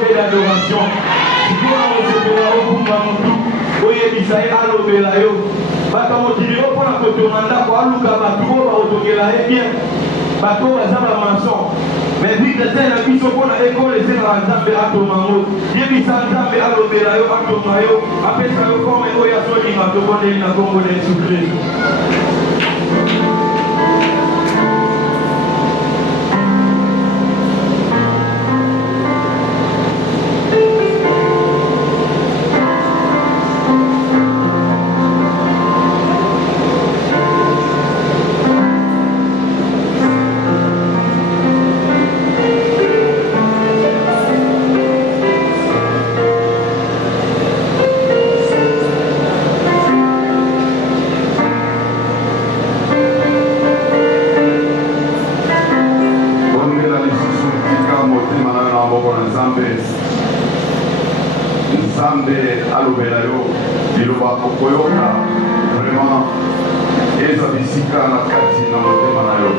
louange et d'adoration. Si vous recevez au bout de oui, Isaïe a levé la yo. Bato motivé pour la côté mandat pour aluka bato ba otokela bien. Bato bazaba maçon. Mais vite c'est la biso pour la école c'est la nzambe atomango. Yebisa nzambe a levé la yo atomayo. Apesa yo forme oya soni bato bonne na Congo de Jésus-Christ. Nzambe alobela yo liloba okoyoka vraiment eza bisika na kati na motema na yo.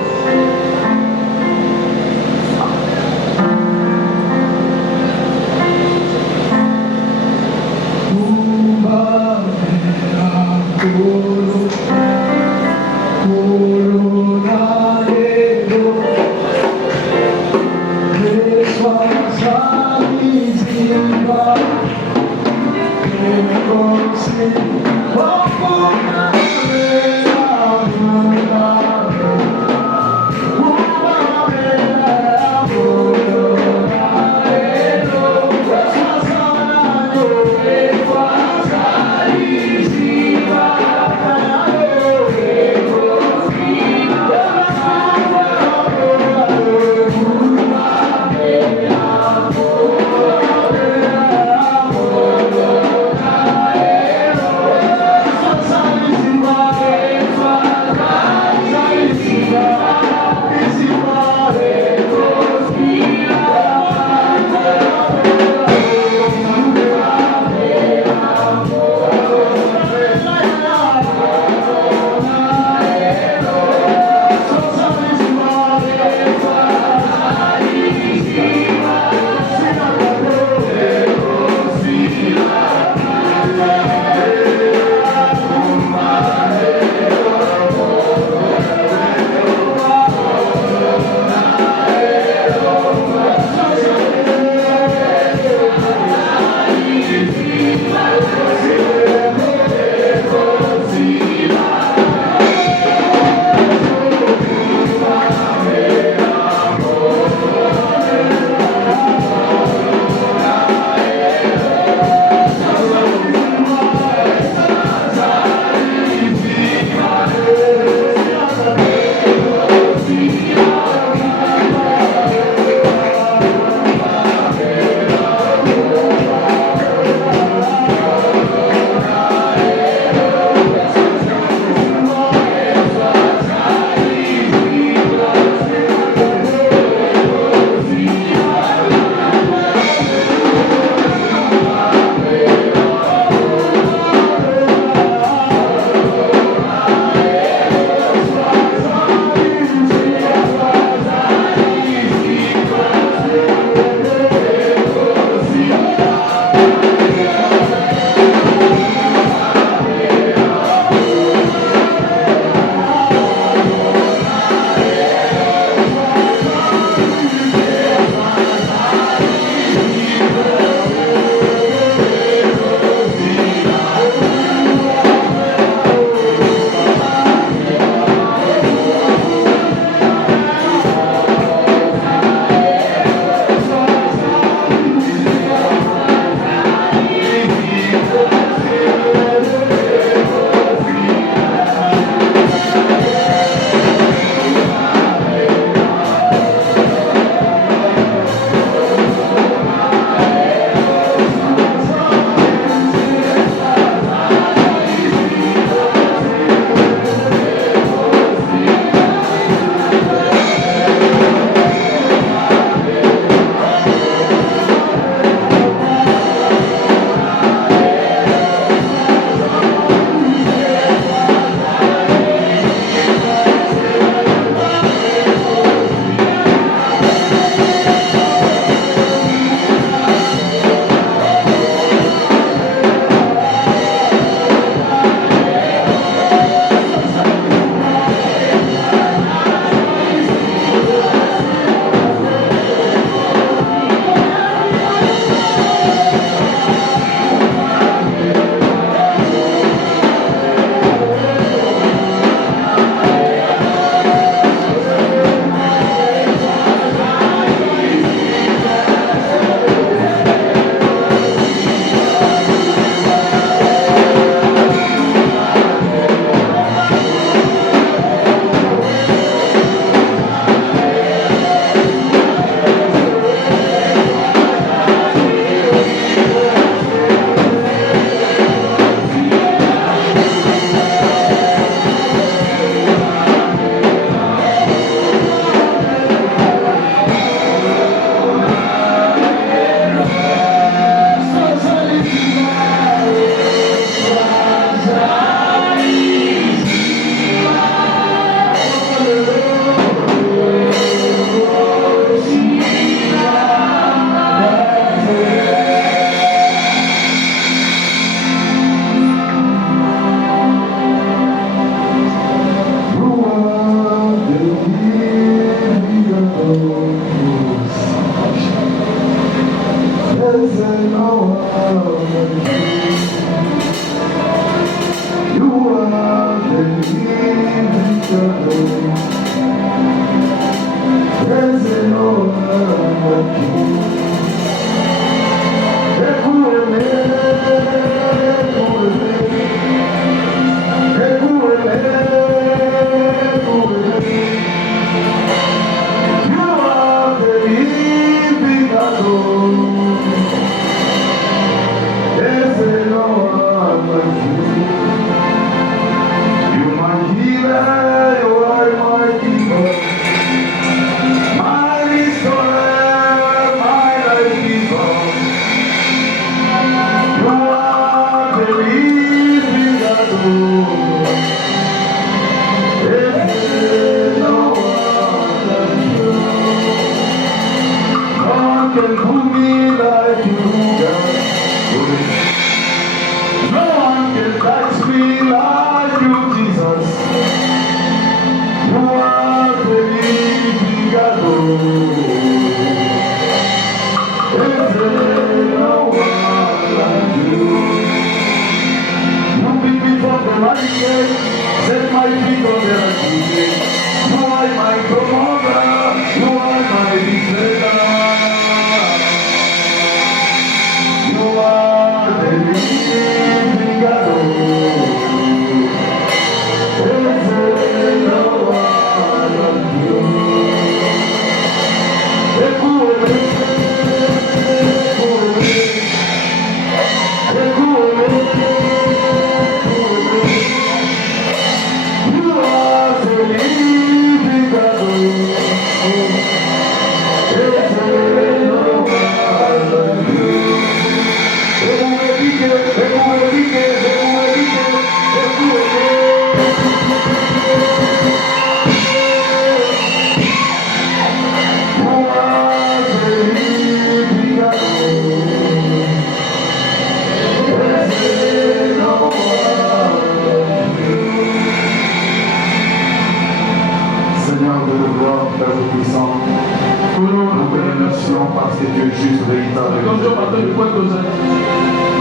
Parce que tu es juste, véritable.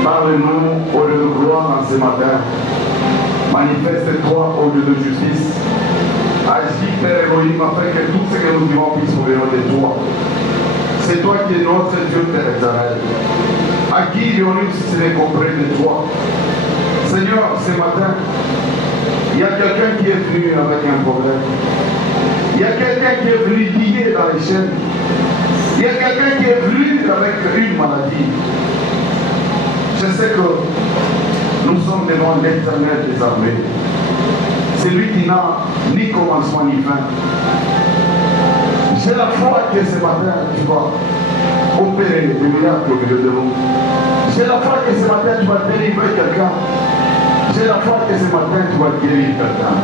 Parle-nous au lieu de gloire en ce matin. Manifeste-toi au lieu de justice. Agis, Père Elohim, afin que tout ce que nous vivons puisse provenir de toi. C'est toi qui es notre Dieu, Père éternel. À qui irons-nous si ce n'est qu'auprès de toi? Seigneur, ce matin, il y a quelqu'un qui est venu avec un problème. Il y a quelqu'un qui est venu lié dans les chaînes. Il y a quelqu'un qui est venu avec une maladie. Je sais que nous sommes devant l'Éternel des armées. C'est lui qui n'a ni commencement ni fin. J'ai la foi que ce matin tu vas opérer des miracles au milieu de nous. J'ai la foi que ce matin tu vas délivrer quelqu'un. J'ai la foi que ce matin tu vas guérir quelqu'un.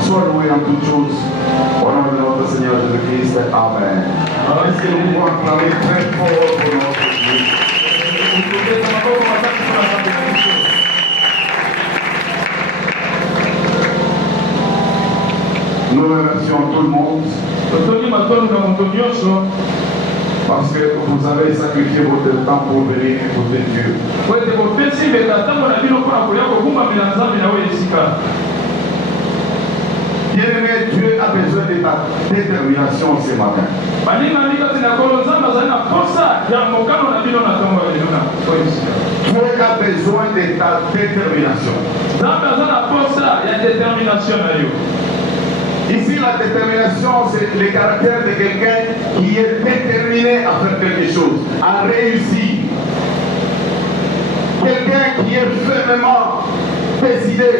Sois loué en toutes choses. Au nom de notre Seigneur Jésus-Christ. Amen. Est-ce que nous pouvons acclamer très fort pour notre Dieu? Nous remercions tout le monde parce que vous avez sacrifié votre temps pour venir écouter Dieu. Bien-aimé, Dieu a besoin de ta détermination ce matin. Dieu a besoin de ta détermination. Ici, la détermination, c'est le caractère de quelqu'un qui est déterminé à faire quelque chose, à réussir. Quelqu'un qui est fermement décidé.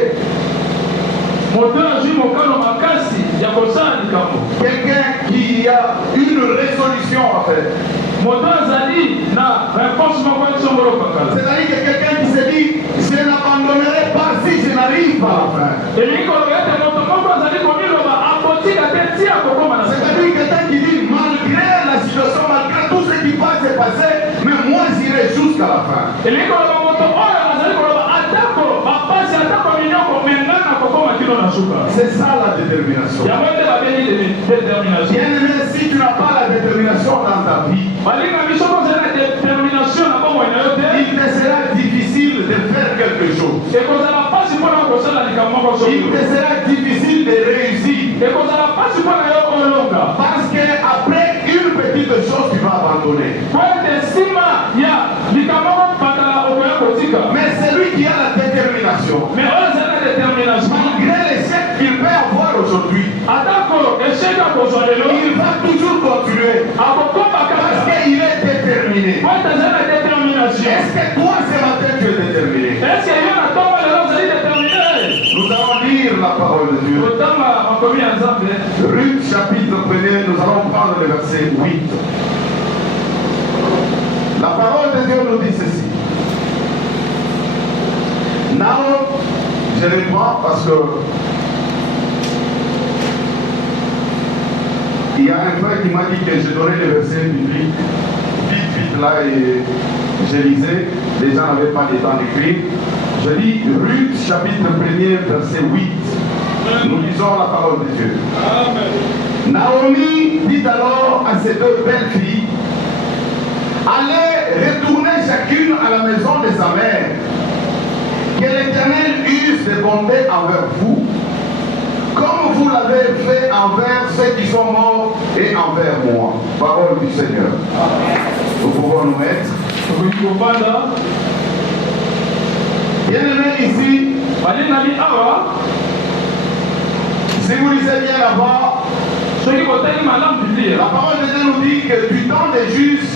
Quelqu'un qui a une résolution à faire. C'est-à-dire que quelqu'un qui se dit, je n'abandonnerai pas si je n'arrive pas à la fin. C'est-à-dire quelqu'un qui dit, malgré la situation, malgré tout ce qui va se passer, mais moi j'irai jusqu'à la fin. C'est ça la détermination. Bien-aimé, si tu n'as pas la détermination dans ta vie, il te sera difficile de réussir. Parce qu'après une petite chose, tu vas abandonner. Mais celui qui a la détermination, malgré les siècles qu'il peut avoir aujourd'hui, il va toujours continuer. Parce qu'il est déterminé. Est-ce que toi, ce matin, tu es déterminé? Nous allons lire la parole de Dieu. Ruth chapitre 1er, nous allons prendre le verset 8. La parole de Dieu nous dit ceci. Now, je les prends parce que il y a un frère qui m'a dit que j'ai donné le verset biblique vite là et je lisais, les gens n'avaient pas le temps d'écrire. Je lis Ruth chapitre 1er verset 8. Nous lisons la parole de Dieu. Amen. Naomi dit alors à ses deux belles filles, allez retourner chacune à la maison de sa mère. Que l'Éternel use de bonté envers vous, comme vous l'avez fait envers ceux qui sont morts et envers moi. Parole du Seigneur. Nous pouvons nous mettre. Bien-aimés ici, si vous lisez bien là-bas, la parole de Dieu nous dit que du temps des juges,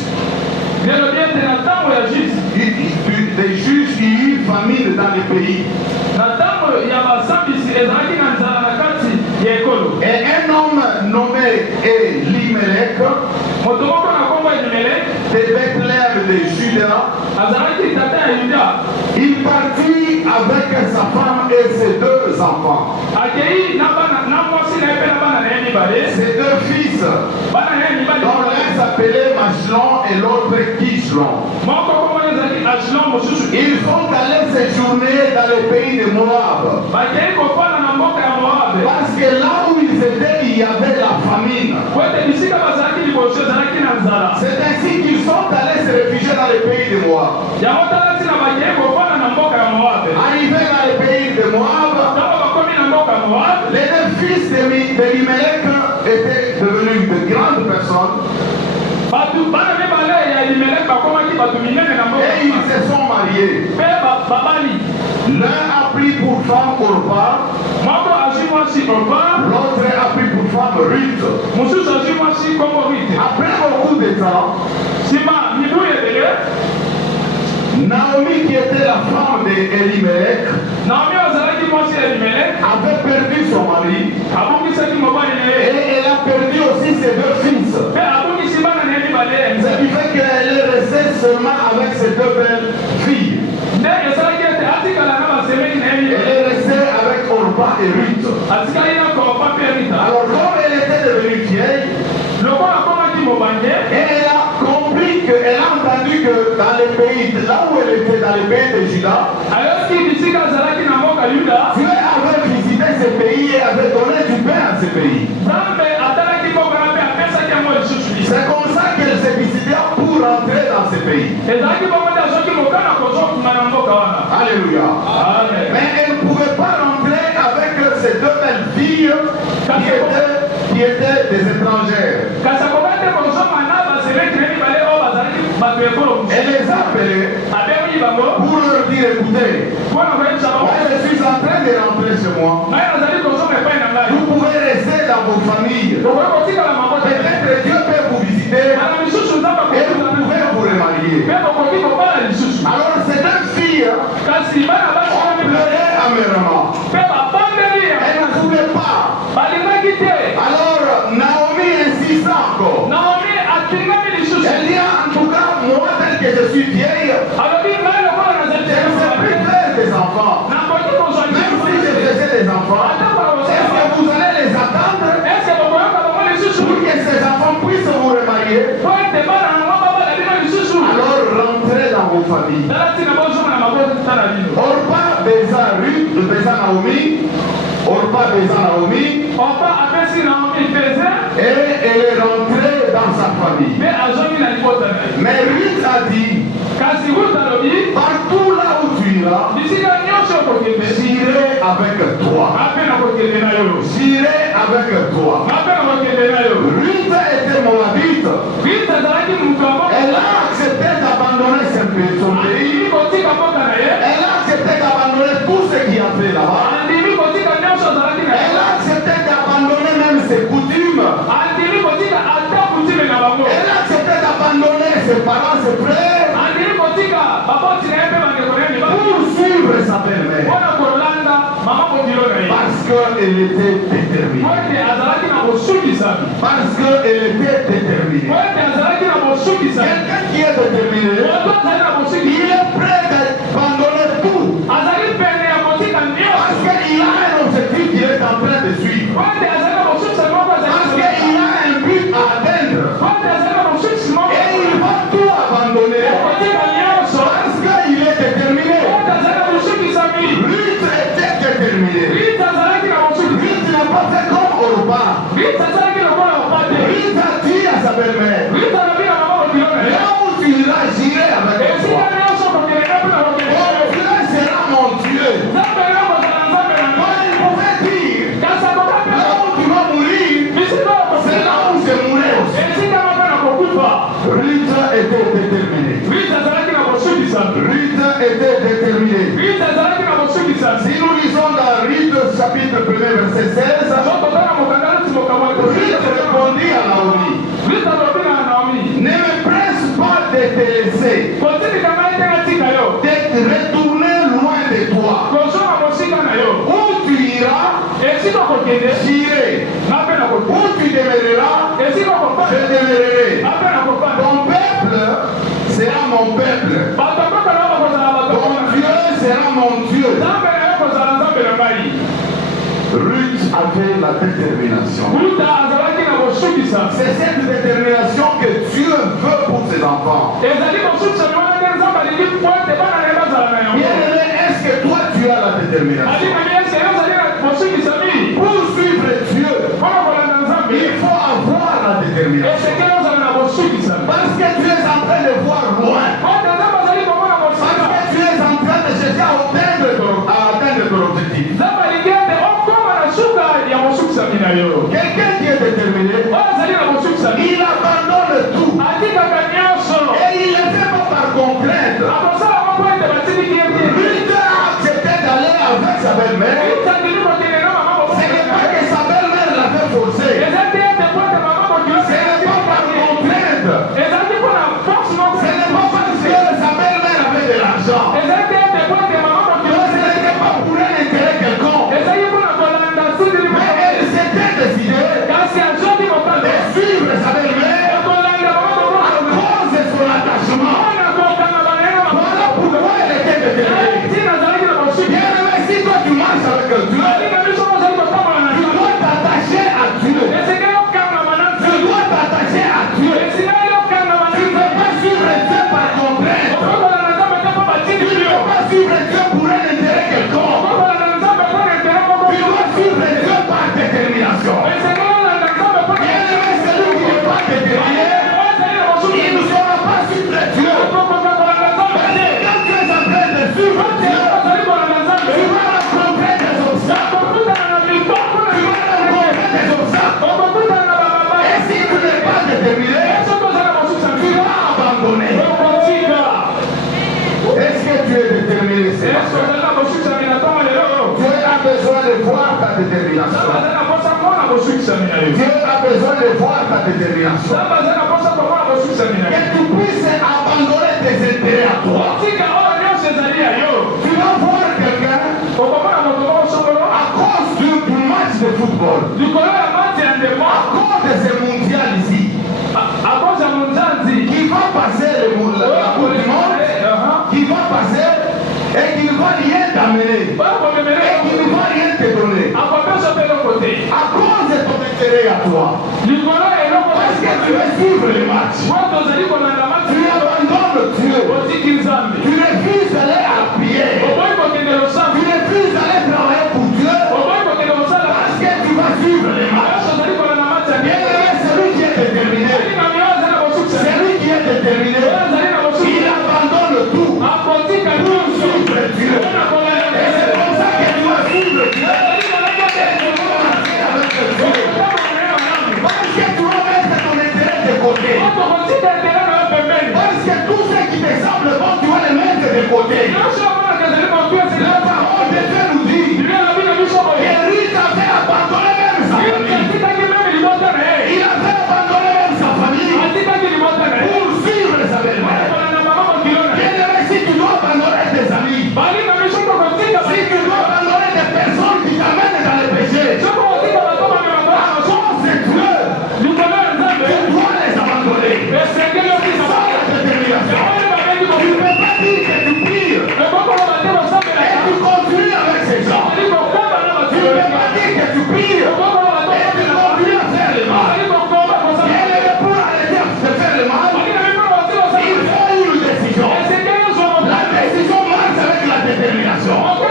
des juges qui eurent famine dans les pays. Et un homme nommé Elimelech, de Bethléem de Juda, il partit avec sa femme et ses deux enfants. Ses deux fils, dont l'un s'appelait Machlon et l'autre Kishlon. Ils sont allés séjourner dans le pays de Moab. Parce que là où ils étaient, il y avait la famine. C'est ainsi qu'ils sont allés se réfugier dans le pays de Moab. Arrivés dans le pays de Moab, les deux fils d'Elimelech étaient devenus de grandes personnes. Et ils se sont mariés. L'un a pris pour femme Orpa, l'autre a pris pour femme Ruth. Après beaucoup de temps, Naomi, qui était la femme d'Elimelech, avait perdu son mari et elle a perdu aussi ses deux fils. Ce qui fait qu'elle est restée seulement avec ses deux belles filles. Elle est restée avec Orpa et Ruth. Alors comme elle était devenue vieille, et elle a compris elle a entendu que dans les pays, là où elle était, dans les pays de Juda, Dieu avait visité ces pays et avait donné du pain à ces pays. C'est comme ça qu'elle s'est visitée pour rentrer dans ces pays. Alléluia. Amen. Mais elle ne pouvait pas rentrer avec ces deux belles filles qui étaient des étrangères. Elle les a appelés pour leur dire, écoutez, moi je suis en train de rentrer chez moi. Vous pouvez rester dans vos familles. Peut-être Dieu peut vous visiter et vous pouvez vous remarier. Alors ces deux filles ont pleuré amèrement. Elles ne voulaient pas. Alors Naomi insista encore. Elle dit, en tout cas, moi tel que je suis vieille, je ne sais plus faire des enfants. Même si je faisais des enfants, est-ce que vous allez les attendre pour que ces enfants puissent vous remarier? Alors rentrez dans vos familles. Orpa baisa Ruth, baisa Naomi. Orpa baisa Naomi. Et elle est rentrée dans sa famille. Mais Ruth a dit, partout là où tu iras, j'irai avec toi. J'irai avec toi. Ruth était moabite. Elle a accepté d'abandonner son pays. Elle a accepté d'abandonner tout ce qu'il y avait là-bas. Elle a accepté d'abandonner même ses coutumes. Elle a accepté d'abandonner ses parents, ses frères. Pour suivre sa belle-mère. Parce qu'elle était déterminée. Parce qu'elle était déterminée. Quelqu'un qui est déterminé, il est prêt d'abandonner tout. Parce qu'il a un objectif qu'il est en train de suivre. Parce qu'il a un but à atteindre. Et il va tout abandonner. Parce qu'il est déterminé. Ruth était déterminée. Ruth n'a pas fait comme Orpa. Ruth a dit à sa belle-mère, là où tu iras, j'irai avec toi. Mon Dieu sera mon Dieu. Moi, il pouvait dire, là où tu vas mourir, c'est là où je mourrai aussi. Ruth était déterminée. Ruth était déterminée. Si nous lisons dans Ruth chapitre 1 verset 16, Ruth répondit à Naomi, ne me presse pas de te laisser, de retourner loin de toi. Où tu iras, j'irai. Où tu demeureras, je demeurerai. Ton peuple sera mon peuple. Ton Dieu sera mon Dieu. Ruth avait la détermination. C'est cette détermination que Dieu veut pour ses enfants. Bien-aimé, est-ce que toi tu as la détermination? Pour suivre Dieu, il faut avoir la détermination. Parce que tu es en train de voir loin. Parce que tu es en train de chercher à atteindre ton objectif. Quelqu'un qui est déterminé, il abandonne tout. Et il ne fait pas par contrainte. Ruth a accepté d'aller avec sa belle-mère. Ce n'est pas que sa belle-mère l'a fait forcer. Ce n'est pas par contrainte. Ce n'est pas parce que sa belle-mère avait de l'argent. Ce n'était pas pour un intérêt quelconque. Mais elle s'était décidée de suivre sa belle-mère à cause de son attachement. Voilà pourquoi elle était déterminée. Bien-aimé, si toi tu marches avec Dieu, tu dois t'attacher à Dieu. Tu dois t'attacher à Dieu. Tu ne peux pas suivre Dieu par contrainte. Tu ne peux pas suivre Dieu pour un intérêt quelconque. Tu dois suivre Dieu par détermination. Bien-aimé, celui qui n'est pas déterminé, il ne saura pas suivre Dieu. Parce que quand tu es en train de suivre Dieu, tu vas rencontrer des obstacles. Et si tu n'es pas déterminé, tu vas abandonner. Est-ce que tu es déterminé, Sébastien? Dieu a besoin de voir ta détermination. Dieu a besoin de voir ta détermination. Que tu puisses abandonner tes intérêts à toi. Tu vas voir quelqu'un à cause du match de football, à cause de ce mondial ici, qui va passer la Coupe du Monde, qui va passer et qui ne va rien t'amener, et qui ne va rien te donner, à cause de ton intérêt à toi. Parce que tu veux suivre les matchs, tu abandonnes Dieu, tu refuses d'aller à pied, tu refuses d'aller travailler pour Dieu, parce que tu vas suivre les matchs. Bien-aimé, celui qui est déterminé, il abandonne tout pour suivre Dieu. Et c'est comme ça que tu vas suivre Dieu. Et tu vas nobles vont, tu vas les mettre de côté. La parole de Dieu nous dit qu'Élie avait abandonné même sa famille. Il avait abandonné même sa famille pour suivre sa belle-mère. Bien-aimé, si tu dois abandonner tes amis, si tu dois abandonner des personnes qui t'amènent dans le péché, à cause de Dieu, tu dois les abandonner. C'est la détermination. Tu ne peux pas dire que tu pires et tu continues avec ces gens. Tu ne peux pas dire que tu pires et tu continues à faire le mal. Bien-aimé, pour arrêter de faire le mal, il faut une décision. La décision marche avec la détermination. Parce que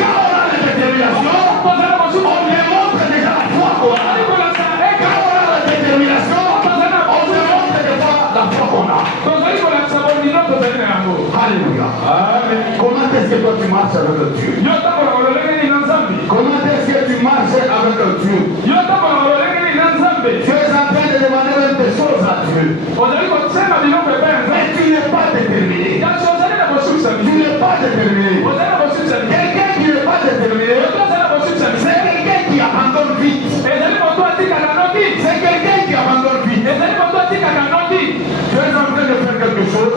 quand on a la détermination, on démontre déjà la foi qu'on a. Quand on a la détermination, on démontre déjà la foi qu'on a. Alléluia. Comment est-ce que toi tu marches avec le Dieu? Comment est-ce que tu marches avec le Dieu? Tu es en train de demander même des choses à Dieu. Mais tu n'es pas déterminé. Tu n'es pas déterminé. Quelqu'un qui n'est pas déterminé, c'est quelqu'un qui abandonne vite. C'est quelqu'un qui abandonne vite. Tu es en train de faire quelque chose.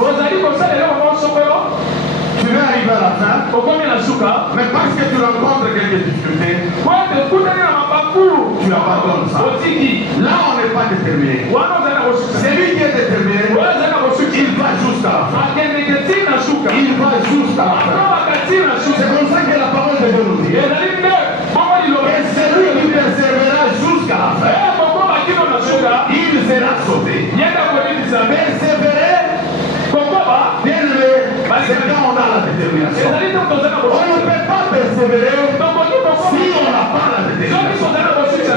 Tu veux arriver à la fin. Mais parce que tu rencontres quelques difficultés, tu abandonnes ça. Là, on n'est pas déterminé. Celui qui est déterminé, il va jusqu'à la fin. Il va jusqu'à la fin. C'est comme ça que la parole de Dieu nous dit. Et celui qui persévérera jusqu'à la fin, il sera sauvé. Persévérer, bien-aimé, c'est quand on a la détermination. On ne peut pas persévérer si on n'a pas la détermination.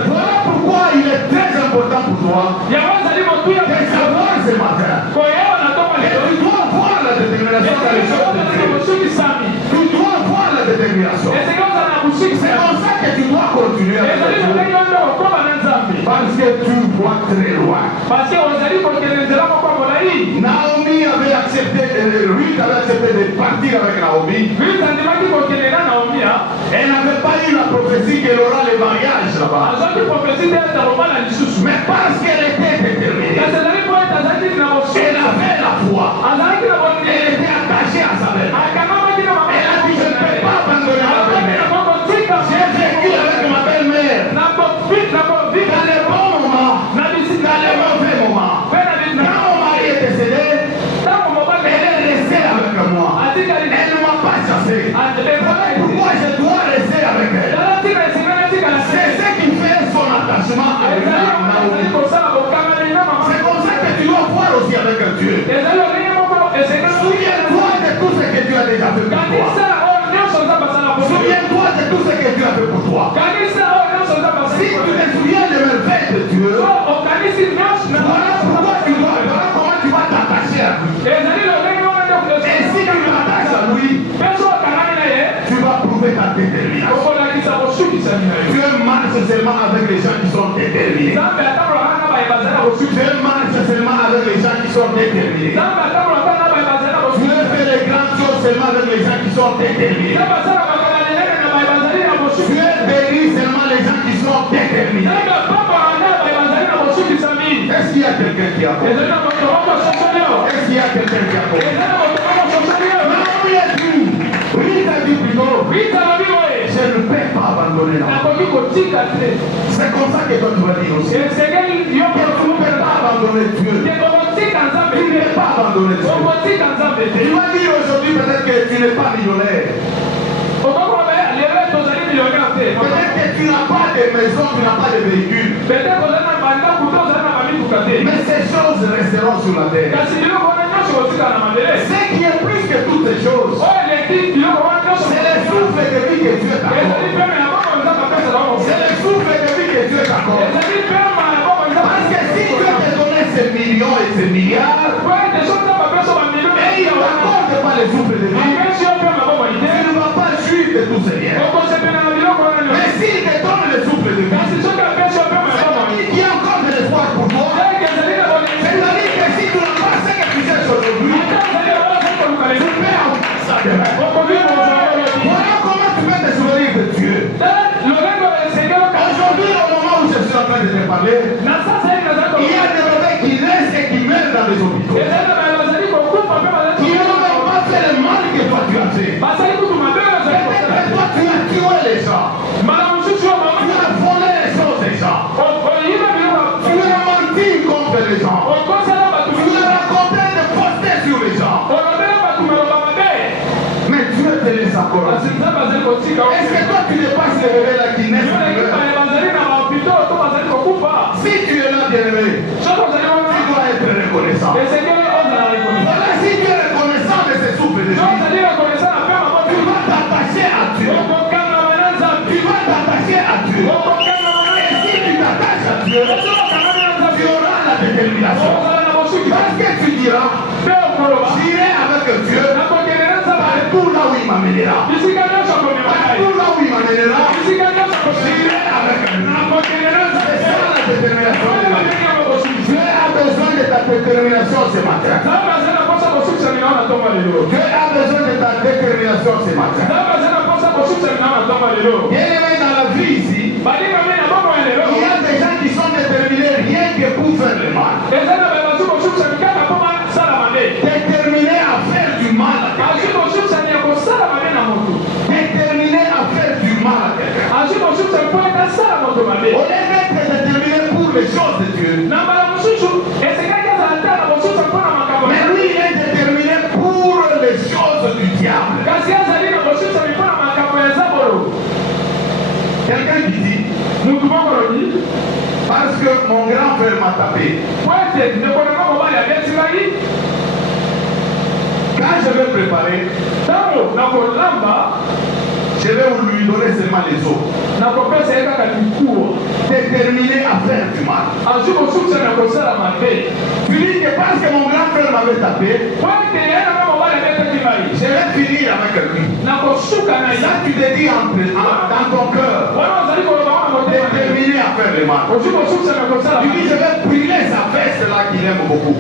Voilà pourquoi il est très important pour toi de savoir ce matin. Et tu dois voir la détermination dans les choses de Dieu. Tu dois voir la détermination. C'est comme ça que tu dois continuer avec Dieu. Parce que tu vois très loin. Naomi avait accepté, Ruth avait accepté de partir avec Naomi. Elle n'avait pas eu la prophétie qu'elle aura le mariage là-bas. Mais parce qu'elle était déterminée, elle avait la foi, elle était attachée à sa belle-mère. Elle a dit, je ne peux pas abandonner ma belle-mère. J'ai vécu avec ma belle-mère dans les bons moments, dans les mauvais moments. Quand mon mari est décédé, elle est restée avec moi. Elle ne m'a pas chassé. Voilà pourquoi je dois rester avec elle. C'est ce qui fait son attachement à Naomi. C'est comme ça que tu dois voir aussi avec Dieu. Souviens-toi de tout ce que Dieu a déjà fait pour toi. Souviens-toi de tout ce que Dieu a fait pour toi. Si tu te souviens de merveilles de Dieu, voilà pourquoi tu dois, voilà comment tu vas t'attacher à lui. Et si tu t'attaches à lui, tu vas prouver ta détermination. Dieu marche seulement avec les gens qui sont déterminés. Dieu marche seulement avec les gens qui sont déterminés. Dieu fait les grandes choses seulement avec les gens qui sont déterminés. Dieu bénit seulement les gens qui sont déterminés. Est-ce qu'il y a quelqu'un qui a compris? Est-ce qu'il y a quelqu'un qui a compris? Naomi a dit, Ruth a dit plutôt, je ne peux pas abandonner la foi. C'est comme ça que toi tu vas dire aussi. Tu ne peux pas abandonner Dieu. Tu ne peux pas abandonner Dieu. Tu vas dire aujourd'hui peut-être que tu n'es pas millionnaire. Peut-être que tu n'as pas de maison, tu n'as pas de véhicule. Mais ces choses resteront sur la terre. Ce qui est plus que toutes ces choses, c'est le souffle de vie que Dieu t'accorde. C'est le souffle de vie que Dieu t'accorde. Parce que si Dieu te donnait ces millions et ces milliards, et il n'accorde pas le souffle de vie, tu ne vas pas jouir de tous ces biens. Mais s'il te donne le souffle de vie, c'est-à-dire qu'il y a encore de l'espoir pour toi. C'est-à-dire que si tu n'as pas ce que tu cherches aujourd'hui, parler. Il y a des bébés qui naissent et qui meurent dans les hôpitaux. Qui n'ont même pas fait le mal que toi tu as fait. Peut-être que toi tu as tué les gens. Tu as volé les choses des gens. Tu as menti contre les gens. Tu as raconté des faussetés sur les gens. Mais Dieu te laisse encore. Est-ce que toi tu dépasses les bébés là qui naissent? Si tu es là, bien-aimé, tu dois être reconnaissant. Voilà, si tu es reconnaissant de ce souffle de Dieu, tu vas t'attacher à Dieu. Tu vas t'attacher à Dieu. Et si tu t'attaches à Dieu, tu auras la détermination. Parce que tu diras, j'irai avec Dieu partout là où il m'amènera. Partout là où il m'amènera, j'irai avec lui. C'est ça la détermination de la vie. Dieu a besoin de ta détermination ce matin. Dieu a besoin de ta détermination ce matin. Bien-aimé, dans la vie ici, il y a des gens qui sont déterminés rien que pour faire le mal. Déterminés à faire du mal à quelqu'un. Déterminés à faire du mal à quelqu'un. On est d'être déterminé pour les choses de Dieu. Mais lui, il est déterminé pour les choses du diable. Quelqu'un qui dit, parce que mon grand frère m'a tapé. Quand je vais préparer, je vais lui donner seulement les os. Déterminé à faire du mal. Tu dis que parce que mon grand frère m'avait tapé, je vais finir avec lui. Ça, tu te dis dans ton cœur. Déterminé à faire le mal. Tu dis, je vais brûler sa veste là qu'il aime beaucoup.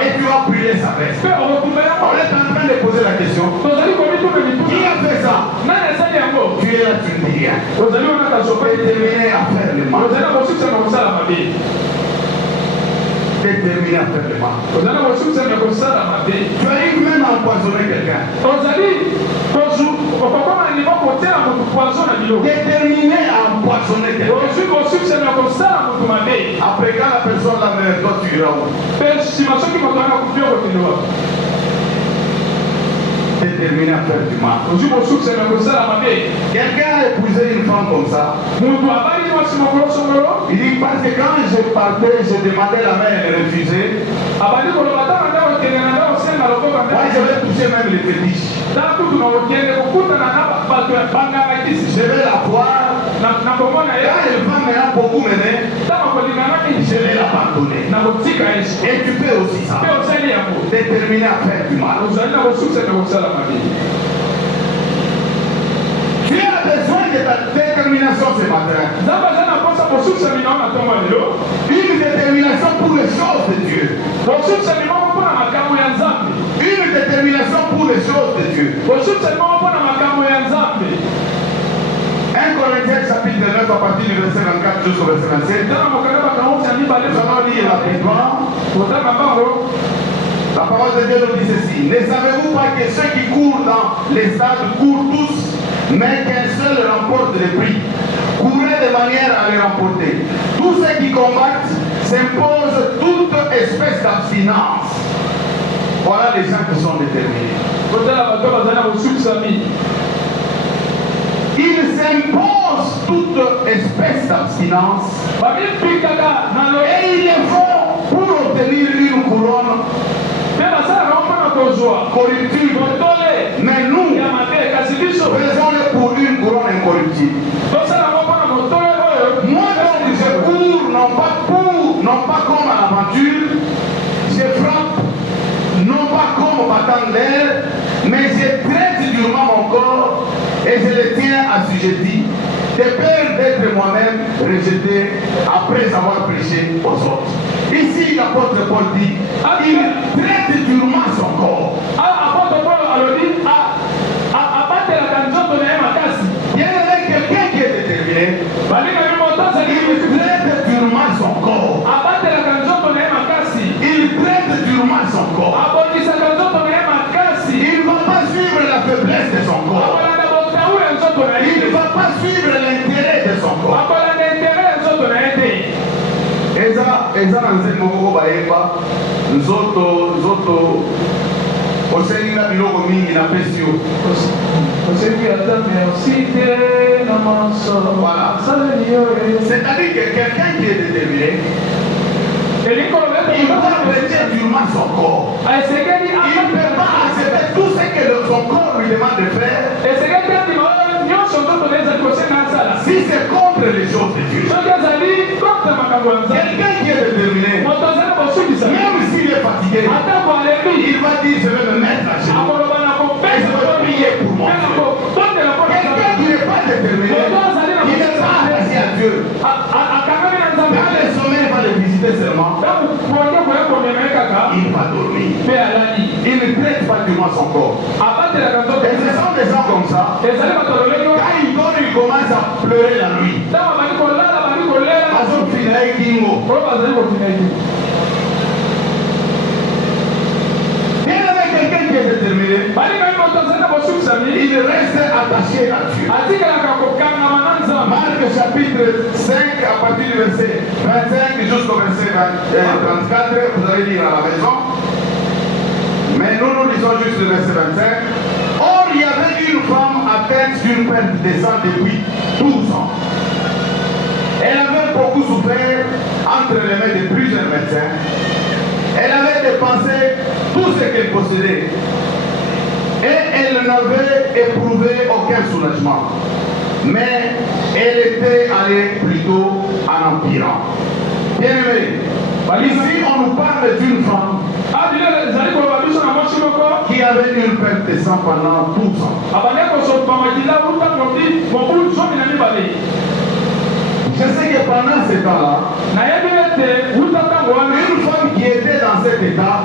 Et tu vas brûler sa veste. On est en train de poser la question. Qui a fait ça? Tu es là, tu ne dis rien. Déterminé à faire le mal. Déterminé à faire le mal. Tu arrives même à empoisonner quelqu'un. Déterminé à empoisonner quelqu'un. Après quand la personne la meurt, toi tu iras où? Déterminé à faire du mal. Quelqu'un a épousé une femme comme ça. Il dit parce que quand je partais, je demandais la main, elle refusait. Moi je vais toucher même les fétiches. Je vais la voir. Quand elle va maintenant beaucoup mener, je vais l'abandonner. Et tu fais aussi ça. Déterminé à faire du mal. Tu as besoin de ta détermination ce matin. Une détermination pour les choses de Dieu. Une détermination pour les choses de Dieu. 1 Corinthiens chapitre 9 à partir du verset 24 jusqu'au verset 27. Nous allons lire rapidement. La parole de Dieu nous dit ceci. Ne savez-vous pas que ceux qui courent dans les stades courent tous, mais qu'un seul remporte le prix? Courez de manière à les remporter. Tous ceux qui combattent s'imposent toute espèce d'abstinence. Voilà les gens qui sont déterminés. Ils s'imposent toute espèce d'abstinence et ils le font pour obtenir une couronne corruptible. Mais nous, faisons-le pour une couronne incorruptible. Moi donc je cours non pas comme à l'aventure, je frappe non pas comme battant d'air, mais je traite durement mon corps et je le tiens assujetti, de peur d'être moi-même rejeté après avoir prêché aux autres. Ici l'apôtre Paul dit, il traite durement son corps. Il y a quelqu'un qui est déterminé. eza na nzembo moko bayeba nzoto oselinga biloko mingi na pesi yo. Voilà. C'est-à-dire que quelqu'un qui est déterminé, il va prêter durement son corps. Il ne peut pas accepter tout ce que son corps lui demande de faire. Si c'est contre les choses de Dieu. Quelqu'un qui est déterminé, même s'il est fatigué, il va dire je vais me mettre à genoux et je vais prier pour moi. Quelqu'un qui n'est pas déterminé, qui n'est pas attaché à Dieu, quand le sommeil va le visiter seulement, il va dormir. Il ne traite pas durement son corps. Et ce sont des gens comme ça. Quand il dort, il commence à pleurer la nuit. Quelqu'un qui est déterminé, il reste attaché à Dieu. Marc chapitre 5 à partir du verset 25 jusqu'au verset 34, vous allez lire à la maison. Mais nous lisons juste le verset 25. Or, il y avait une femme atteinte d'une perte de sang depuis 12 ans. Elle avait beaucoup souffert entre les mains de plusieurs médecins. Elle avait dépensé tout ce qu'elle possédait. Et elle n'avait éprouvé aucun soulagement. Mais elle était allée plutôt en empirant. Bien aimé, ici on nous parle d'une femme qui avait une perte de sang pendant 12 ans. Je sais que pendant ce temps-là, une femme qui était dans cet état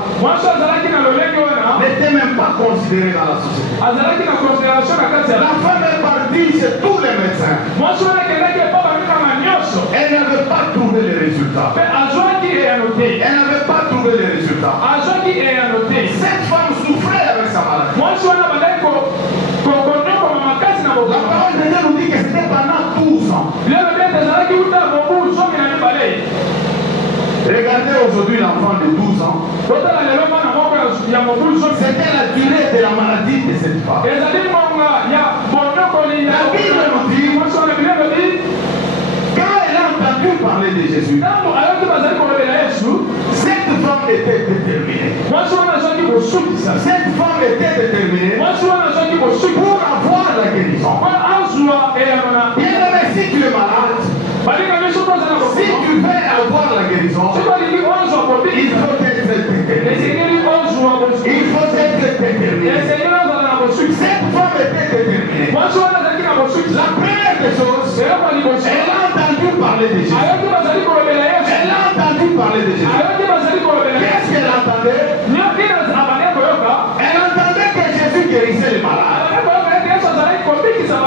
n'était même pas considérée dans la société. La femme est partie chez tous les médecins. Elle n'avait pas trouvé les résultats. Elle n'avait pas trouvé les résultats. Cette femme souffrait avec sa maladie. La parole de Dieu nous dit que c'était pendant 12 ans. Regardez aujourd'hui l'enfant de 12 ans. C'était la durée de la maladie de cette femme. La Bible nous dit, quand elle a entendu parler de Jésus, cette femme était déterminée. Cette femme était déterminée pour avoir la guérison. Bien aimé, si tu es malade, si tu veux avoir la guérison, il faut être déterminé. Il faut être déterminé. Cette femme était déterminée. La première des choses, elle a entendu parler de Jésus. Elle a entendu parler de Jésus. Qu'est-ce qu'elle entendait? Elle entendait que Jésus guérissait les malades.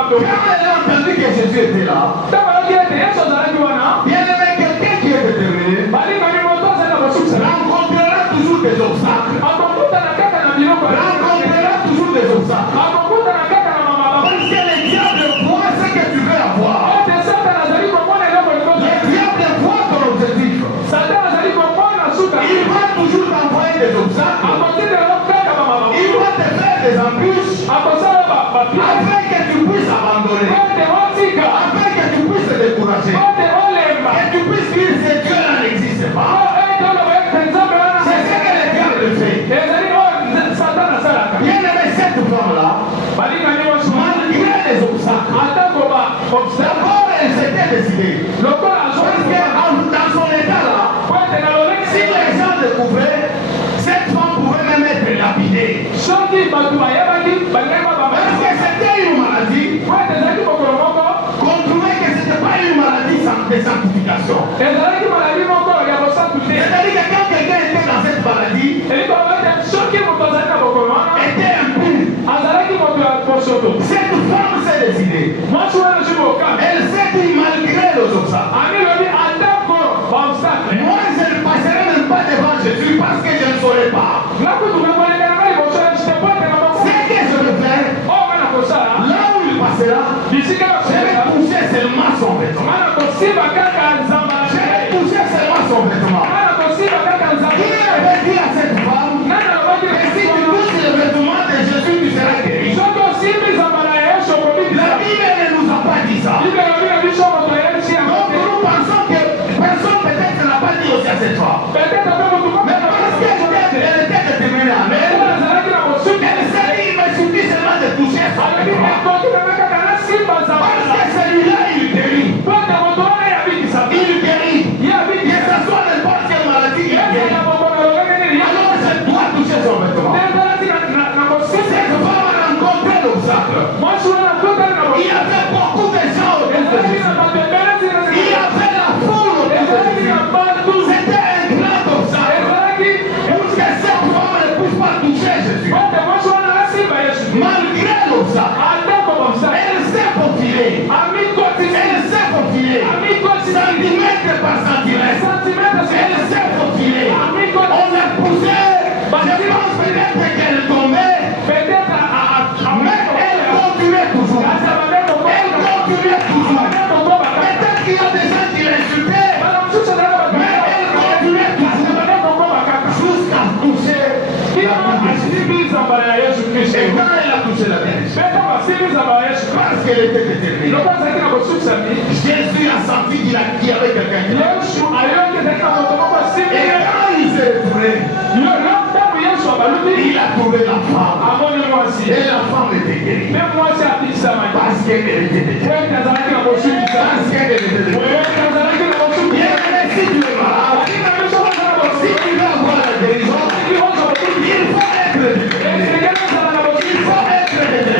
Quand elle a entendu que Jésus était là, bien aimé, quelqu'un qui est déterminé rencontrera toujours des obstacles. Rencontrera toujours des obstacles. Parce que les diables voient ce que tu veux avoir. Les diables voient ton objectif. Il va toujours t'envoyer des obstacles. Il va te faire des embûches afin que tu puisses abandonner. Afin que tu puisses te décourager. Que tu puisses dire que Dieu n'existe pas. C'est ce que le diable fait. Bien aimé, cette femme-là, malgré les obstacles, d'abord elle s'était décidée. Parce que dans son état-là, si les gens découvraient, cette femme pouvait même être lapidée. Parce que c'était une maladie qu'on trouvait que ce n'était pas une maladie de sanctification. C'est-à-dire que quand quelqu'un était dans cette maladie, était impur. Cette femme s'est décidée. Elle s'est dit malgré les obstacles. Moi je ne passerai même pas devant Jésus parce que je ne saurais pas. Ce que je veux faire, là où il passera, je vais toucher seulement son vêtement. Je vais toucher seulement son vêtement. pense peut-être qu'elle tombait, peut-être mais elle continuait toujours. Elle continuait toujours. Peut-être qu'il y a des gens qui l'insultaient, mais elle continuait toujours jusqu'à toucher la Bible. Et quand elle a touché la Bible, parce qu'elle était déterminée, Jésus a senti qu'il y avait quelqu'un qui l'a touché. Et quand il s'est retourné, il a trouvé la femme. Et la femme était guérie. Parce qu'elle était déterminée. Parce qu'elle était déterminée. Bien-aimé, si tu es malade, si tu veux avoir la guérison, il faut être déterminé. Il faut être déterminé.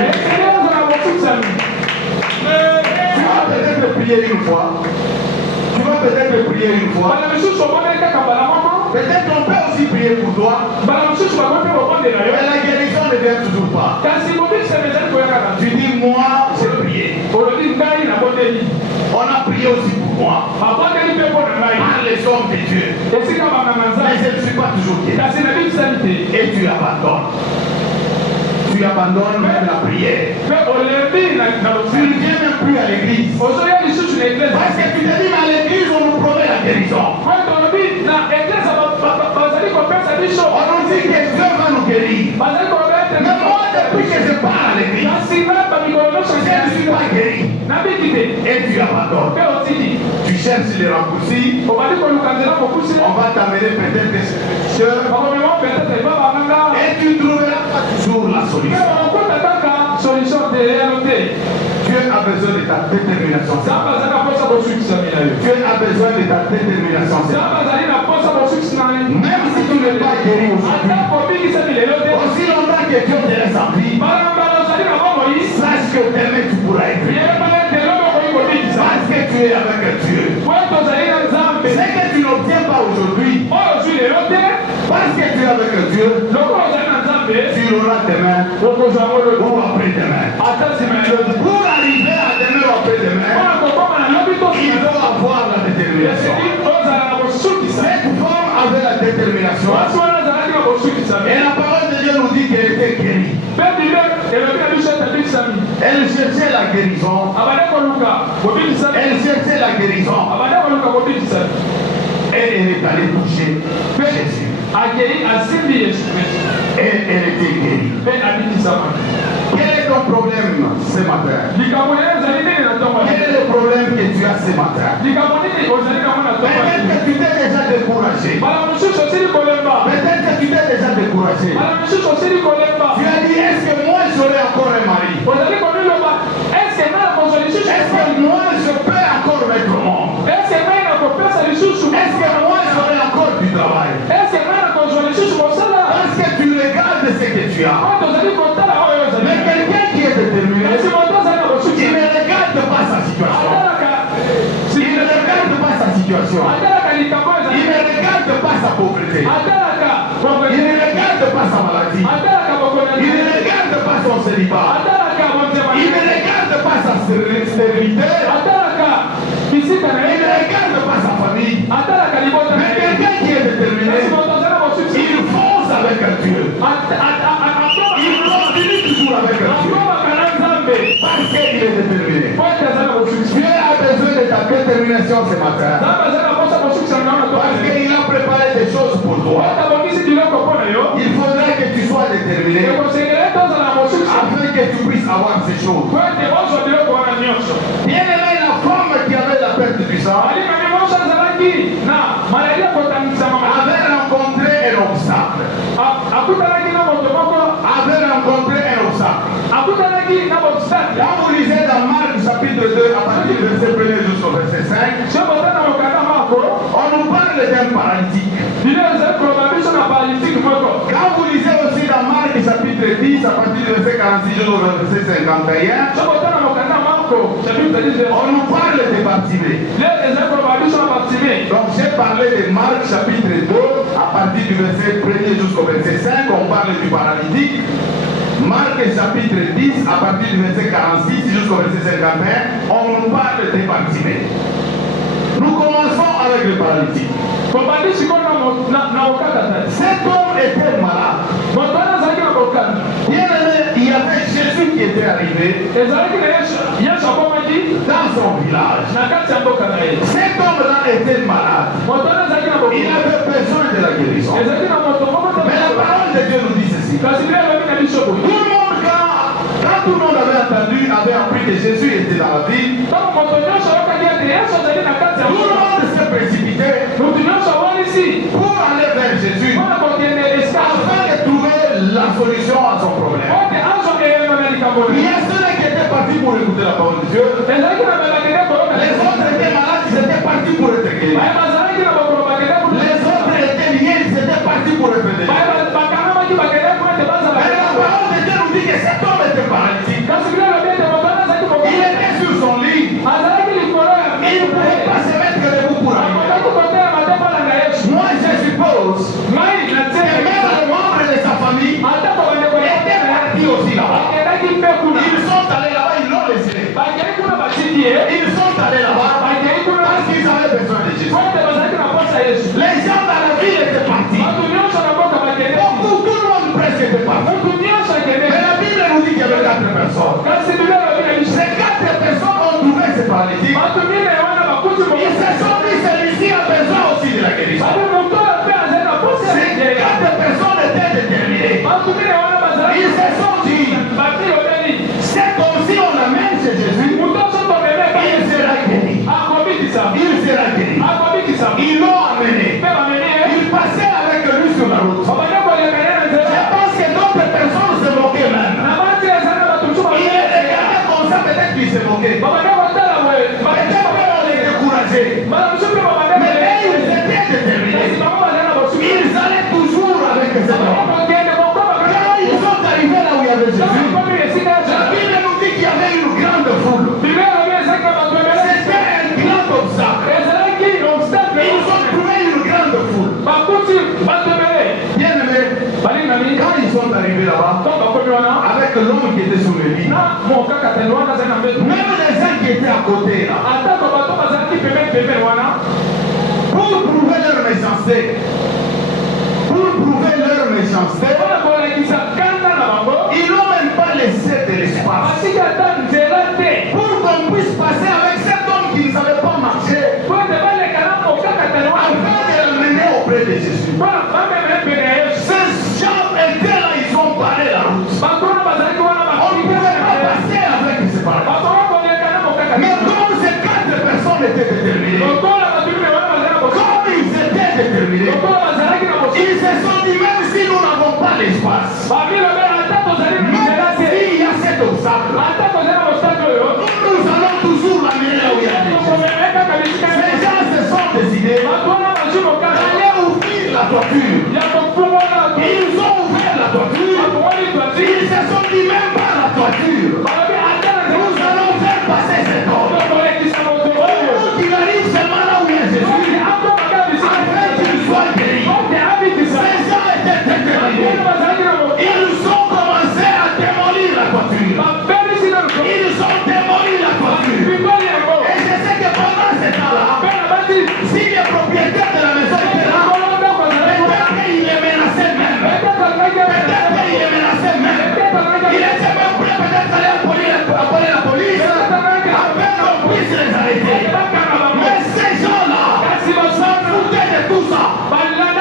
Tu vas peut-être prier une fois. Tu vas peut-être prier une fois. Peut-être qu'on peut aussi prier pour toi. Mais la guérison ne vient toujours pas. Tu dis, moi, j'ai prié. On a prié aussi pour moi. Par les hommes de Dieu. Mais je ne suis pas toujours guéri. Et tu abandonnes. Tu abandonnes même la prière. Tu ne viens même plus à l'église. Parce que tu te dis, mais à l'église, on nous promet la guérison. On nous dit que Dieu va nous guérir. Mais moi, depuis que je pars à l'église, je ne suis pas guéri. Et tu abandonnes. Tu cherches les raccourcis. On va t'amener peut-être des solutions. Et tu trouveras pas toujours la solution. Dieu a besoin de ta détermination. Dieu a besoin de ta détermination. Même si tu n'es pas guéri aujourd'hui, aussi longtemps que Dieu te laisse en vie, sache que demain tu pourras être guéri. Parce que tu es avec Dieu. Ce que tu n'obtiens pas aujourd'hui, parce que tu es avec Dieu, tu l'auras demain ou après-demain. Pour arriver à demain ou après-demain, il faut avoir la détermination. Cette femme avait la détermination. Et la parole de Dieu nous dit qu'elle était guérie. Elle cherchait la guérison. Elle cherchait la guérison. Et elle est allée toucher Jésus. Et elle était guérie. Quel est ton problème ce matin? Quel est le problème que tu as ce matin? Peut-être que tu t'es déjà découragé. Peut-être que tu t'es déjà découragé. Tu as dit, est-ce que moi j'aurai encore un mari? Est-ce que moi je peux encore mettre au monde? Est-ce que moi j'aurai encore du travail? Parce que tu regardes ce que tu as. Mais quelqu'un qui est déterminé, il ne regarde pas sa situation. Il ne regarde pas sa situation. Il ne regarde pas sa pauvreté. Il ne regarde pas sa maladie. Il ne regarde pas son célibat. Il ne regarde pas sa stérilité. Il ne regarde pas sa famille. Mais quelqu'un qui est déterminé, il fonce avec Dieu. Il continue toujours avec Dieu. Parce qu'il est déterminé. Dieu a besoin de ta détermination ce matin. Parce qu'il a préparé des choses pour toi. Il faudrait que tu sois déterminé afin que tu puisses avoir ces choses. Bien aimé, la femme qui avait la perte du sang avait rencontré un obstacle. Quand vous lisez dans Marc chapitre 2 à partir du verset 1 jusqu'au verset 5, on nous parle d'un paralytique. Quand vous lisez aussi dans Marc chapitre 10 à partir du verset 46 jusqu'au verset 51, on nous parle de Bartimée. Donc j'ai parlé de Marc chapitre 2 à partir du verset 1 jusqu'au verset 5, on parle du paralytique. Marc chapitre 10 à partir du verset 46 jusqu'au verset 51, on nous parle de Bartimée. Nous commençons avec le paralytique. Cet homme était malade. Bien aimé, il y avait Jésus qui était arrivé dans son village. Cet homme-là était malade. Il avait besoin de la guérison. Mais la parole de Dieu nous dit ceci. Tout le monde, quand tout le monde avait entendu, avait appris que Jésus était dans la ville, tout le monde s'est précipité pour aller vers Jésus afin de trouver la solution à son problème. Il y a ceux qui étaient partis pour écouter la parole de Dieu. Les autres étaient malades, ils étaient partis pour être guéris. Les autres étaient liés, ils étaient partis pour être guéris. Mais la parole de Dieu nous dit que cet homme était paralytique. Il était sur son lit. Il ne pouvait pas se mettre debout pour arriver. Moi, je suppose que même les membres de sa famille étaient partis aussi là-bas. Ils sont allés là-bas, ils l'ont laissé. Ils sont allés là-bas parce qu'ils avaient besoin de Jésus. Les gens dans la ville étaient partis. Beaucoup, tout le monde presque était parti. Mais la Bible nous dit qu'il y avait 4 personnes. Ces 4 personnes ont trouvé ces paralytiques. Ils se sont dit, celui-ci a besoin aussi de la guérison. Ces 4 personnes étaient déterminées. Ils se sont dit, c'est comme si on l'amène chez Jésus, il sera guéri. Il sera guéri. Ils l'ont amené. Ils passaient avec lui sur la route. Je pense que d'autres personnes se moquaient même. Il est regardé comme ça, peut-être qu'il se moquait. Peut-être qu'on les décourageait. Mais ils étaient déterminés. Ils allaient toujours avec ces hommes. Quand ils sont arrivés là où il y avait Jésus, la Bible nous dit qu'il y avait une grande foule. C'était un grand obstacle. Ils ont trouvé une grande foule. Bien aimé, quand ils sont arrivés là-bas, avec l'homme qui était sur le lit, même les gens qui étaient à côté là, pour prouver leur méchanceté, ils n'ont même pas laissé de l'espace pour qu'on puisse passer avec cet homme qui ne savait pas marcher afin de l'amener auprès de Jésus. Ces gens étaient là, ils ont barré la route. On ne pouvait pas passer avec ces paroles. Mais comme ces 4 personnes étaient déterminées, ils se sont dit, même si nous n'avons pas l'espace, même s'il y a cet obstacle, nous allons toujours l'amener là où il y a des gens. Ces gens se sont décidés d'aller ouvrir la toiture. Ils ont ouvert la toiture. Ils se sont dit, même pas la toiture, nous allons faire passer cet homme. Il arrive seulement là où il y a Jésus, afin qu'il soit guéri. Ces gens étaient déterminés. Ils ont commencé à démolir la toiture. Ils ont démoli la toiture. Et je sais que pendant ce temps-là, si les propriétaires de la maison étaient là, peut-être qu'ils les menaçaient même. Il était même prêt peut-être à aller appeler la police, afin qu'on puisse les arrêter. Mais ces gens-là s'en foutaient de tout ça.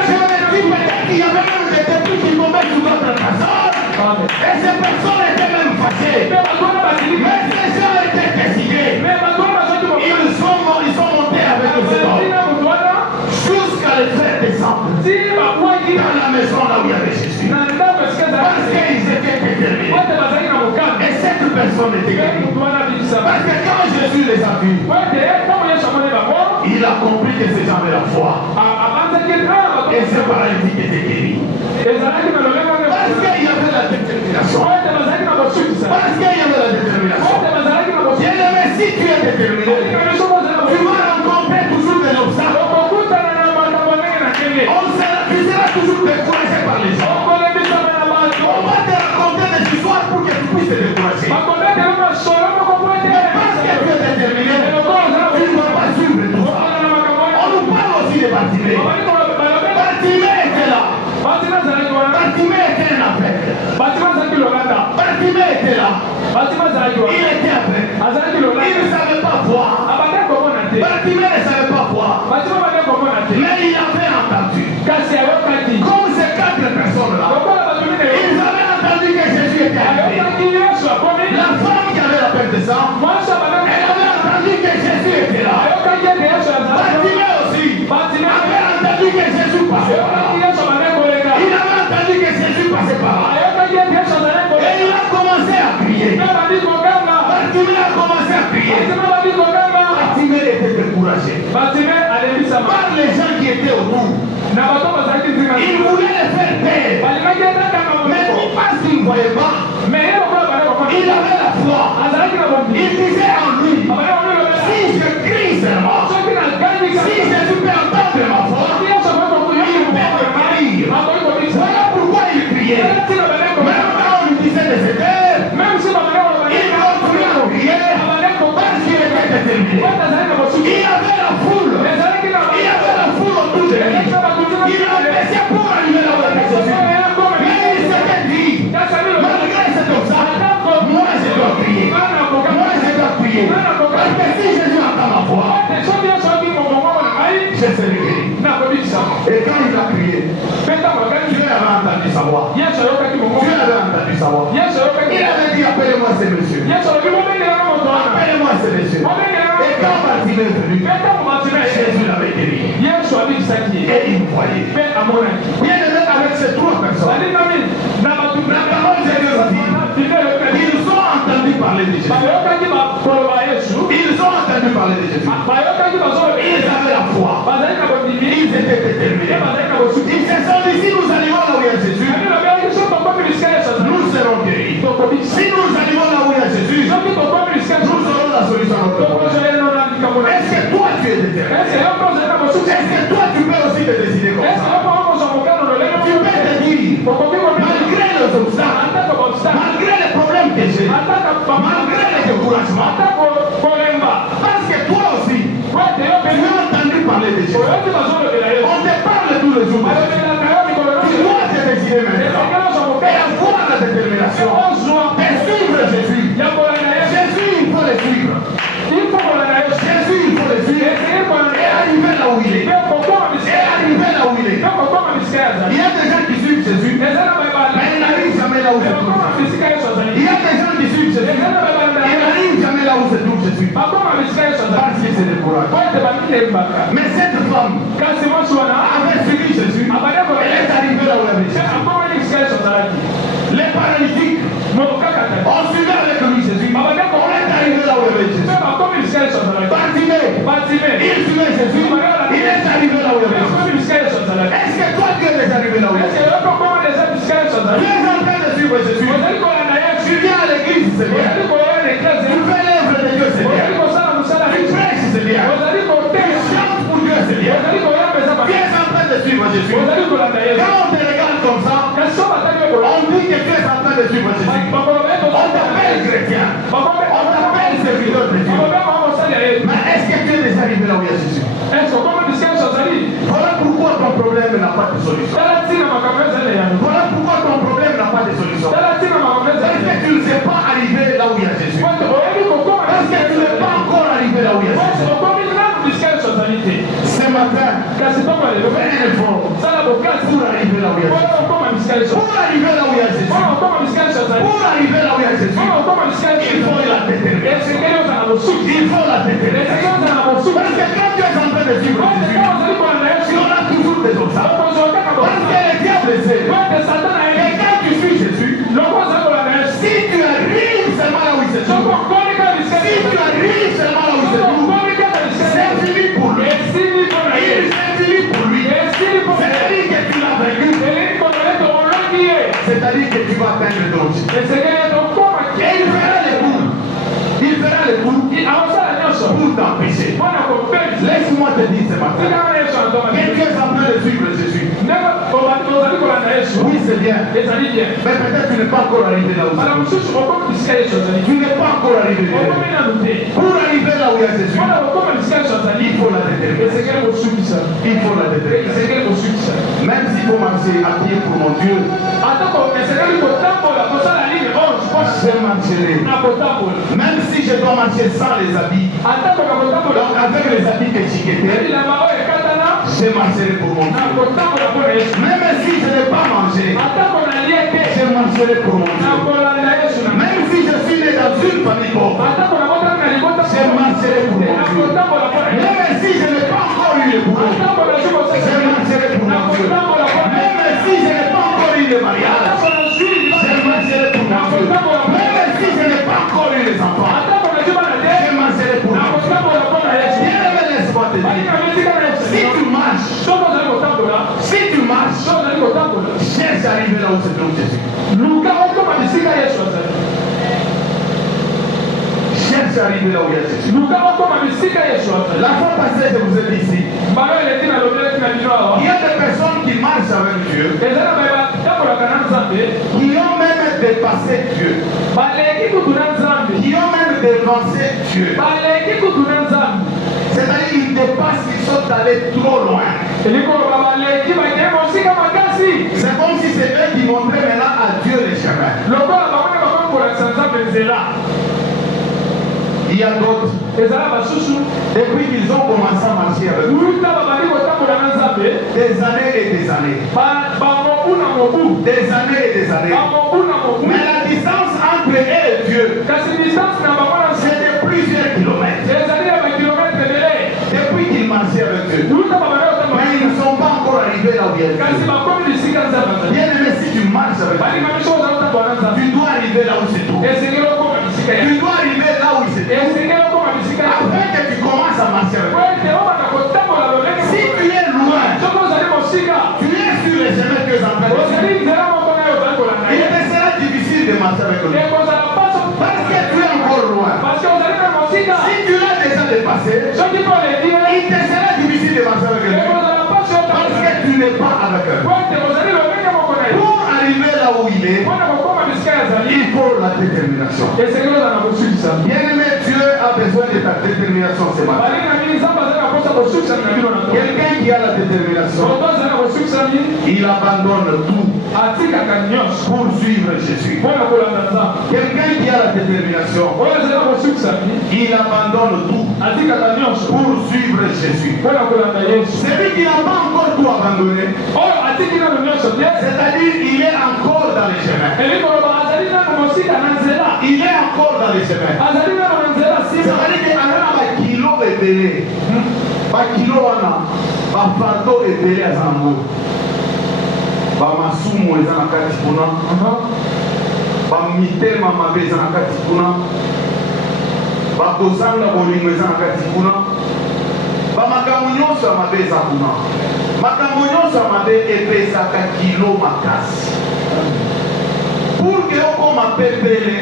Je me dis peut-être qu'il y avait même des députés qui tombaient sur d'autres personnes. Et ces personnes étaient même fâchées. Mais ces gens étaient décidés. Ils sont montés avec ces hommes jusqu'à les faire descendre dans la maison là où il y avait Jésus. Parce qu'ils étaient déterminés. Et cette personne était guérie. Parce que quand Jésus les a vus, il a compris que ces gens avaient la foi. Et ces paralytiques étaient guéris. Parce qu'il y avait la détermination. Parce qu'il y avait la détermination. Bien aimé, si tu es déterminé, tu vas rencontrer toujours des obstacles. Tu seras toujours découragé par les gens. On va te raconter des histoires pour que tu puisses te décourager. Mais parce que tu es déterminé, tu ne vas pas suivre tout ça. On nous parle aussi de Bartimée. Bartimée autour. Il voulait les faire taire. Mais non parce qu'il ne voyait pas. Il avait la foi. Il disait en lui, si je crie seulement, si Jésus peut entendre ma voix, il peut me guérir. Voilà pourquoi il criait. Même quand on lui disait de se taire, il continuait à crier parce qu'il était déterminé. Il avait la foule. Il avait la foule autour de lui. Il empêchait pour arriver là où il était Jésus. Mais il s'était dit, malgré cet obstacle, moi je dois crier. Moi je dois crier. Parce que si Jésus entend ma voix, je serai guéri. Et quand il a crié, Dieu avait entendu sa voix. Dieu avait entendu sa voix. Il avait dit, appelez-moi ce monsieur. Appelez-moi ce monsieur. Et quand Bartimée est venu, Jésus l'avait guéri. Et il me voyait. Bien aimé avec ces trois personnes, la parole de Dieu dit, ils ont entendu parler de Jésus. Ils ont entendu parler de Jésus. Ils avaient la foi. Ils étaient déterminés. Ils se sont dit, si nous arrivons là où il y a Jésus, nous serons guéris. Si nous arrivons là où il y a Jésus, nous aurons la solution à notre problème. Est-ce que toi tu es déterminé? Est-ce que toi tu peux aussi te décider comme ça? Tu peux te dire, malgré les obstacles, malgré les problèmes que j'ai, malgré les découragements, parce que toi aussi, tu as entendu parler de Jésus. On te parle tous les jours de Jésus. Tu dois te décider maintenant et avoir la détermination de suivre Jésus. Jésus, il faut le suivre. Jésus, il faut le suivre et arriver là où il est. Et arriver là où il est. Il y a des gens qui suivent Jésus, mais ils n'arrivent jamais là où se trouve Jésus. Il y a des gens qui suivent Jésus, ils n'arrivent jamais là où se trouve Jésus. Parce qu'ils se découragent. Mais cette femme avait suivi Jésus, elle est arrivée là où elle est Jésus. Les paralytiques ont suivi avec lui Jésus. On est arrivé là où il est Jésus. Bartimée, il suivait Jésus. Il est arrivé là où il est Jésus. Est-ce que toi tu es arrivé là où il est Jésus? Tu es en train de suivre Jésus. Tu viens à l'église, c'est bien. Tu fais l'œuvre de Dieu, c'est bien. Tu prêches, c'est bien. Tu chantes pour Dieu, c'est bien. Tu es en train de suivre Jésus. Quand on te regarde comme ça, on dit que tu es en train de suivre Jésus. On t'appelle chrétien. On t'appelle serviteur de Dieu. Mais est-ce que tu es déjà arrivé là où il y a Jésus? Voilà pourquoi ton problème n'a pas de solution. Voilà pourquoi ton problème n'a pas de solution. Est-ce que tu ne sais pas arriver là où il y a Jésus? Est-ce que tu n'es pas encore arrivé là où il y a Jésus? Ce matin, fais un effort pour arriver là où il y a Jésus. Pour arriver là où il y a Jésus. Pour arriver là où il y a Jésus. Il faut la détermination. Il faut la détermination. Parce que quand tu es en train de suivre Jésus, tu auras toujours des obstacles. Parce que le diable sait. Et quand tu suis Jésus, si tu arrives seulement là où il se trouve, si tu arrives seulement là où il se trouve, c'est fini pour lui. C'est fini pour lui. C'est-à-dire que tu l'as vaincu. C'est-à-dire que tu vas atteindre ton objectif. Et il fera les coups. Il fera les coups pour t'empêcher. Laisse-moi te dire ce matin que tu es en train de suivre Jésus. Oui, c'est bien. Mais peut-être tu n'es pas encore arrivé là où tu n'es pas encore arrivé là. Pour arriver là où il y a Jésus, il faut la détermination. Il faut la détermination. Même s'il faut marcher à pied pour mon Dieu, je marcherai. Même si je dois marcher sans les habits, donc avec les habits que j'étais, je marcherai pour mon Dieu. Même si je n'ai pas mangé, je marcherai pour mon Dieu. Même si je suis né dans une famille pauvre, je marcherai pour mon Dieu. Même si je n'ai pas encore eu le boulot, je marcherai pour mon Dieu. Même si je n'ai pas encore eu le mariage, je marcherai pour mon Dieu. Même si je n'ai pas encore eu les enfants, je marcherai pour mon Dieu. Bien aimé, laisse-moi te dire, si tu marches où se trouve Jésus. Cherche à arriver là où il y a Jésus. La fois passée, je vous ai dit ici, il y a des personnes qui marchent avec Dieu, qui ont même dépassé Dieu, qui ont même dévancé Dieu. C'est-à-dire qu'ils dépassent, ils sont allés trop loin. C'est comme si c'est eux qui montraient maintenant à Dieu les chemins. Il y a d'autres, depuis qu'ils ont commencé à marcher avec Dieu, des années et des années. Des années et des années. Mais la distance entre eux et Dieu, c'est de plusieurs kilomètres. Depuis qu'ils marchaient avec Dieu. Mais ils ne sont pas encore arrivés là où il y a Dieu. Bien aimé, si tu marches avec Dieu, tu dois arriver là où c'est tout. Tu dois arriver là où c'est tout. Après que tu commences à marcher avec Dieu. Si tu es loin, tu es sur les chemins que j'appelle. Il te sera difficile de marcher avec Dieu. Parce que tu es encore loin. Si tu l'as déjà dépassé, il te sera difficile de marcher avec Dieu. Parce que tu n'es pas avec eux. Pour arriver là où il est, il faut la détermination. Bien aimé, Dieu a besoin de ta détermination ce matin. Quelqu'un qui a la détermination, il abandonne tout pour suivre Jésus. Quelqu'un qui a la détermination, il abandonne tout pour suivre Jésus. Celui qui n'a pas encore tout abandonné, c'est-à-dire il est encore dans les chemins. Il est encore dans les chemins. C'est-à-dire qu'il y a un kilo ébélé. Pas kilo wana, pas fardeau ébélé à Zambo. Pas masumu eza na kati kuna. Pas mitema mabe eza na kati kuna. Pas kozanga bolingo eza na kati kuna. Pas makambo nyonso ya mabe eza kuna. Makambo nyonso ya mabe epesaka kilo makasi. Pour que okoma pepele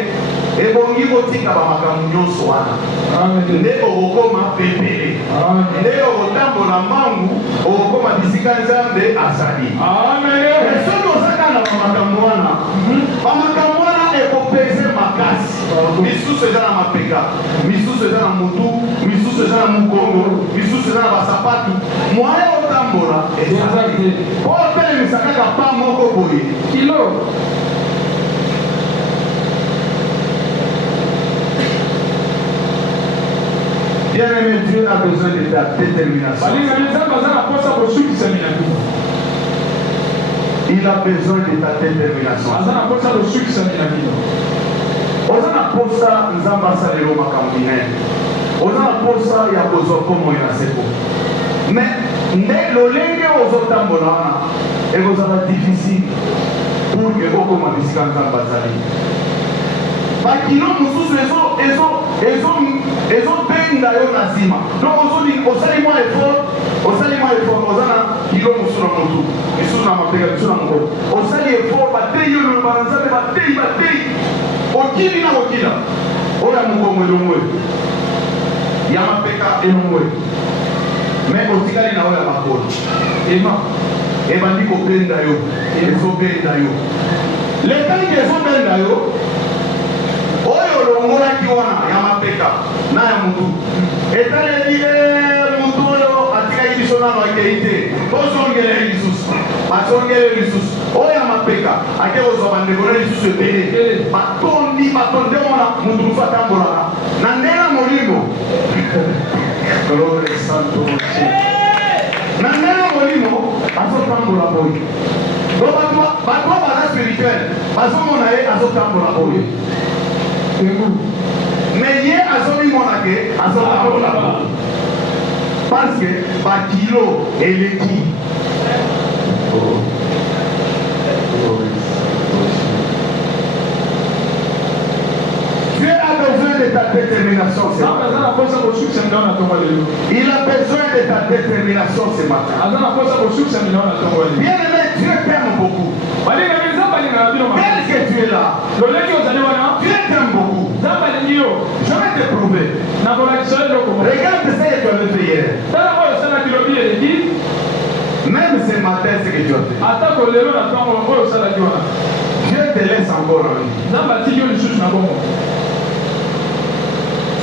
ebongi kotika bamakambo nyonso wana nde okokoma pepele nde okotambola mbangu okokoma bisika Nzambe azali. Soki ozaka na bamakambo wana ekopese makasi. Misusu eza na mapeka, misusu eza na mutu, misusu eza na mukongo, misusu eza na basapatu. Mwaye otambola ezali po otelemisa kaka pa moko boye kilo. Bien aimé, Dieu a besoin de ta détermination. Il a besoin de ta détermination. Ozana posa nzamba salero makamine. Ozana posa ya bozo komo ina seko. Mais ne lolenge ozotambola wana ekozala difficile pour que okoma bisika nzamba zali. Bakilo mususu ezo benda yo na nsima. Donc osali mwa effort, ozana kilo mususu na motu, misusu na mapeka, misusu na moko. Osali effort, batei yo na banzambe, batei. Okili na okila. Oya mukongo elongwe. Ya mapeka elongwe. Mais otikali na oya makolo. Ebandi kobenda yo, ezobenda yo. Le temps que ezobenda yo, oyo longolaki wana ya mapeka na ya mutu etaleli mutu oyo atikaki biso nano akei te tozongele lisusu basongele lisusu oyo ya mapeka ake kozwa bandeko na lisusu ebele batondi mona mutu mosu atambolaka na ndenge molimo na ndenge molimo azotambola boye do bato baza spirituel bazomona ye azotambola boye. Mais hier, à son moment, parce que Bakilo et l'équipe. Dieu a besoin de ta détermination ce matin. Il a besoin de ta détermination ce matin. Bien aimé, Dieu t'aime beaucoup. que tu es là, Dieu t'aime beaucoup. Je vais te prouver. Regarde ce que tu avais fait hier. Même ce matin, ce que tu as fait. Dieu te laisse encore en vie.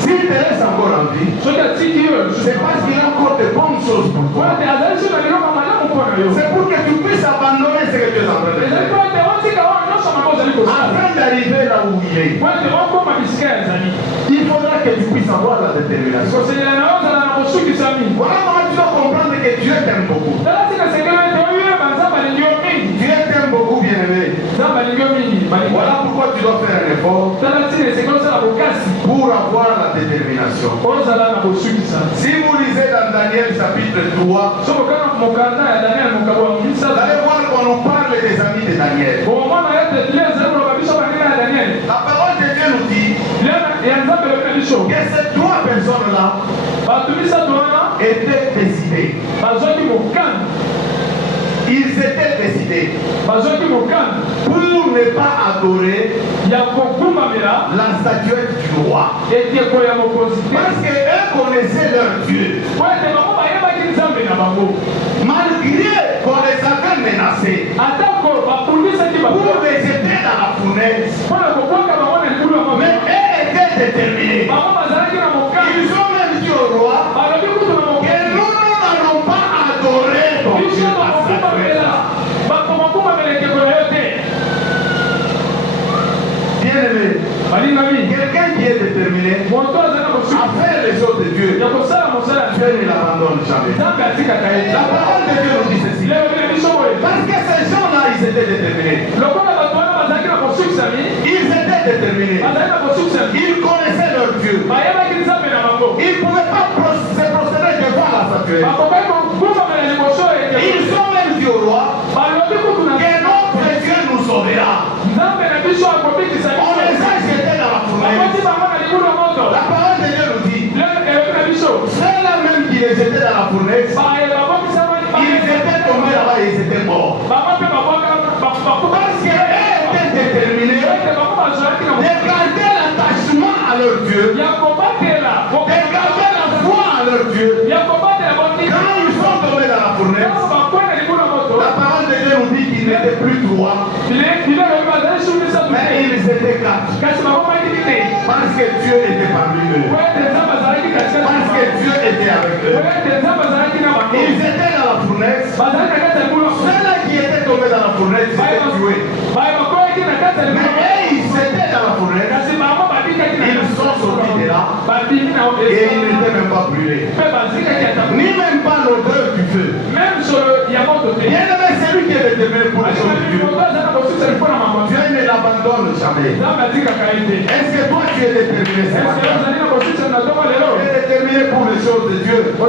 S'il te laisse encore en vie, c'est parce qu'il a encore de bonnes choses pour toi. C'est pour que tu puisses abandonner ce que tu es en train de faire. Afin d'arriver là où il est, il faudra que tu puisses avoir la détermination. Voilà comment tu dois comprendre que Dieu t'aime beaucoup. Dieu t'aime beaucoup, bien-aimé. Voilà pourquoi tu dois faire un effort pour avoir la détermination. Si vous lisez dans Daniel chapitre 3, vous allez voir qu'on nous parle des amis de Daniel. La parole de Dieu nous dit que ces trois personnes-là étaient décidées. Ils étaient décidés pour ne pas adorer la statuette du roi. Parce qu'eux connaissaient leur Dieu. Malgré qu'on les avait menacés pour les jeter dans la fournaise, mais eux étaient déterminés. Ils ont même dit au roi que nous n'allons pas adorer ton Dieu. Bien-aimé, quelqu'un qui est déterminé à faire les choses de Dieu, Dieu ne l'abandonne jamais. La parole de Dieu nous dit ceci. Parce que ces gens-là, ils étaient déterminés. Ils étaient déterminés. Ils connaissaient leur Dieu. Ils ne pouvaient pas se procéder devant la statuette. Ils ont même dit au roi que notre Dieu nous sauvera. On les a jetés dans la fournaise. La parole de Dieu nous dit, ceux-là même qui les jetaient dans la fournaise, ils étaient tombés là-bas et ils étaient morts. Parce qu'ils étaient déterminés de garder l'attachement à leur Dieu, de garder la foi à leur Dieu. Quand ils sont tombés dans la fournaise, la parole de Dieu nous dit qu'ils n'étaient plus trois, mais ils étaient quatre. Parce que Dieu était parmi eux. Parce que Dieu était avec eux. Ils étaient dans la fournaise. Ceux-là qui étaient tombés dans la fournaise étaient tués. Mais eux, ils étaient dans la fournaise. Ils sont sortis de là. Et ils n'étaient même pas brûlés. Ni même pas l'odeur du feu. Bien-aimé, c'est lui qui est déterminé pour les choses de Dieu. Dieu ne l'abandonne jamais. Est-ce que toi tu es déterminé ce matin? Tu es déterminé pour les choses de Dieu? Ou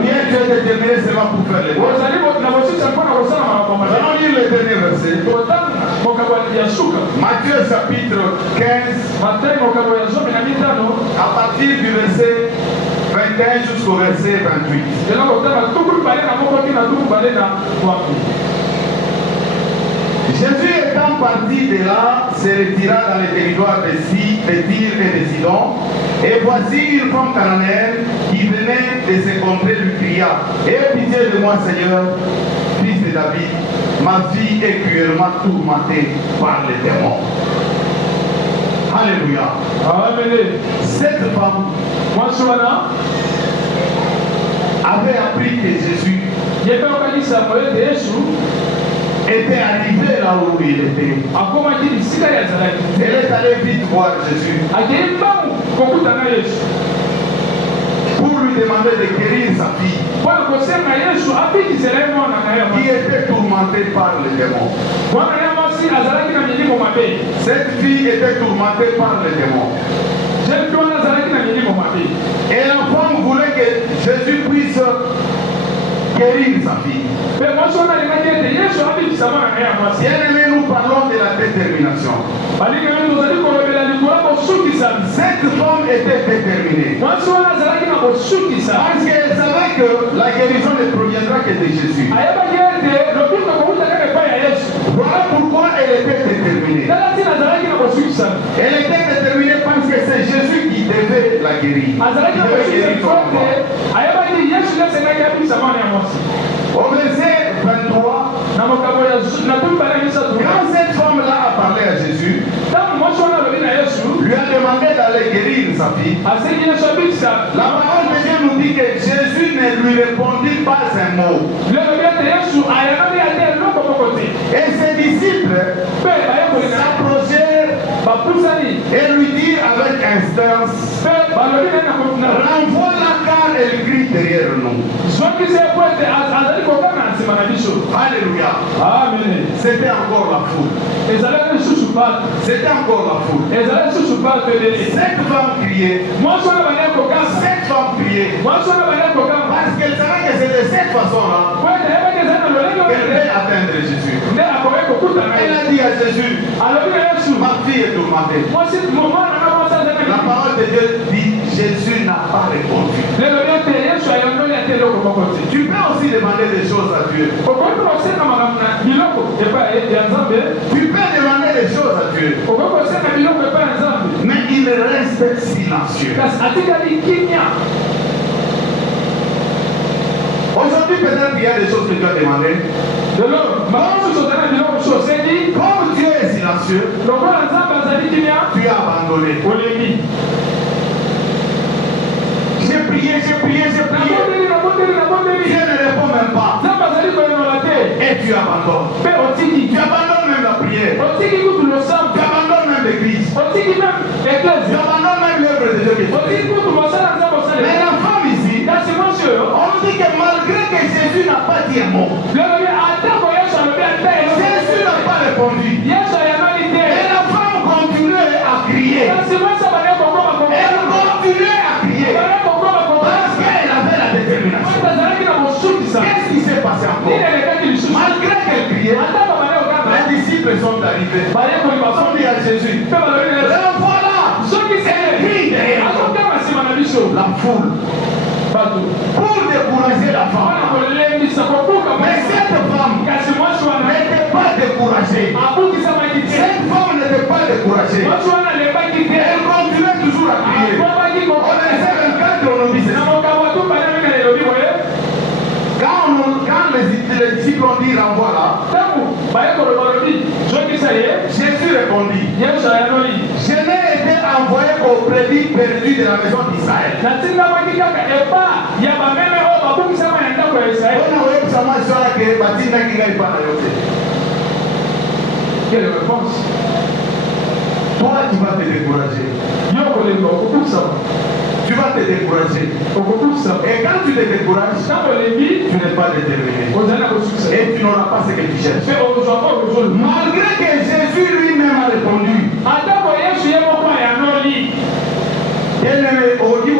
bien tu es déterminé seulement pour faire les choses? Allons lire le dernier verset. Matthieu chapitre 15, à partir du verset 21 jusqu'au verset 28. Jésus étant parti de là, se retira dans les territoires de Tyr et de Sidon. Et voici une femme cananéenne qui venait de se contrer lui cria: aie pitié de moi, Seigneur, fils de David, ma fille est cruellement tourmentée par les démons. Alléluia. Cette femme avait appris que Jésus était arrivé là où il était. Elle est allée vite voir Jésus pour lui demander de guérir sa fille qui était tourmentée par les démons. Cette fille était tourmentée par les démons. Et la femme voulait que Jésus puisse guérir sa fille. Bien-aimé, nous parlons de la détermination. Cette femme était déterminée. Parce qu'elle savait que la guérison ne proviendra que de Jésus. Voilà pourquoi elle était déterminée. Elle était déterminée parce que c'est Jésus qui devait la guérir. Il devait guérir son enfant. Au verset 23, quand cette femme-là a parlé à Jésus, lui a demandé d'aller guérir sa fille. La parole de Dieu nous dit que Jésus ne lui répondit pas un mot. Et ses disciples s'approchèrent et lui dirent avec instance, renvoie-la car elle crie derrière nous. Alléluia. Amen. C'était encore la foule. C'était encore la foule. Cette femme criait. Cette femme criait. Parce qu'elle savait que c'est de cette façon-là qu'elle devait atteindre Jésus. Elle a dit à Jésus, ma fille est tourmentée. La parole de Dieu dit, Jésus n'a pas répondu. Tu peux aussi demander des choses à Dieu. Tu peux demander des choses à Dieu. Mais il reste silencieux. Aujourd'hui, peut-être qu'il y a des choses que tu as demandées. Comme Dieu est silencieux, tu as abandonné. J'ai prié. Dieu ne répond même pas. Et tu abandonnes. Tu abandonnes même la prière. Tu abandonnes même l'église. Tu abandonnes même l'œuvre de Dieu. Mais la femme ici, on nous dit que malgré que Jésus n'a pas dit un mot, Jésus n'a pas répondu. Et la femme continuait à crier. Elle continuait à crier. Parce qu'elle avait la détermination. Qu'est-ce qui s'est passé encore? Malgré qu'elle criait, les disciples sont arrivés. Ils ont dit à Jésus, renvoie-la. Elle crie derrière la foule. Pour décourager la femme. Mais cette femme n'était pas découragée. Cette femme n'était pas découragée. Elle continuait toujours à crier. On essaie de on nous dit ceci. Quand les disciples ont dit renvoie-la, Jésus répondit, je n'ai été envoyé qu'au prédit perdu de la maison d'Israël. Quelle réponse? Toi, tu vas te décourager. Tu vas te décourager. Et quand tu te décourages, tu n'es pas déterminé. Et tu n'auras pas ce que tu cherches. Malgré que Jésus lui-même a répondu. Bien-aimé, aujourd'hui,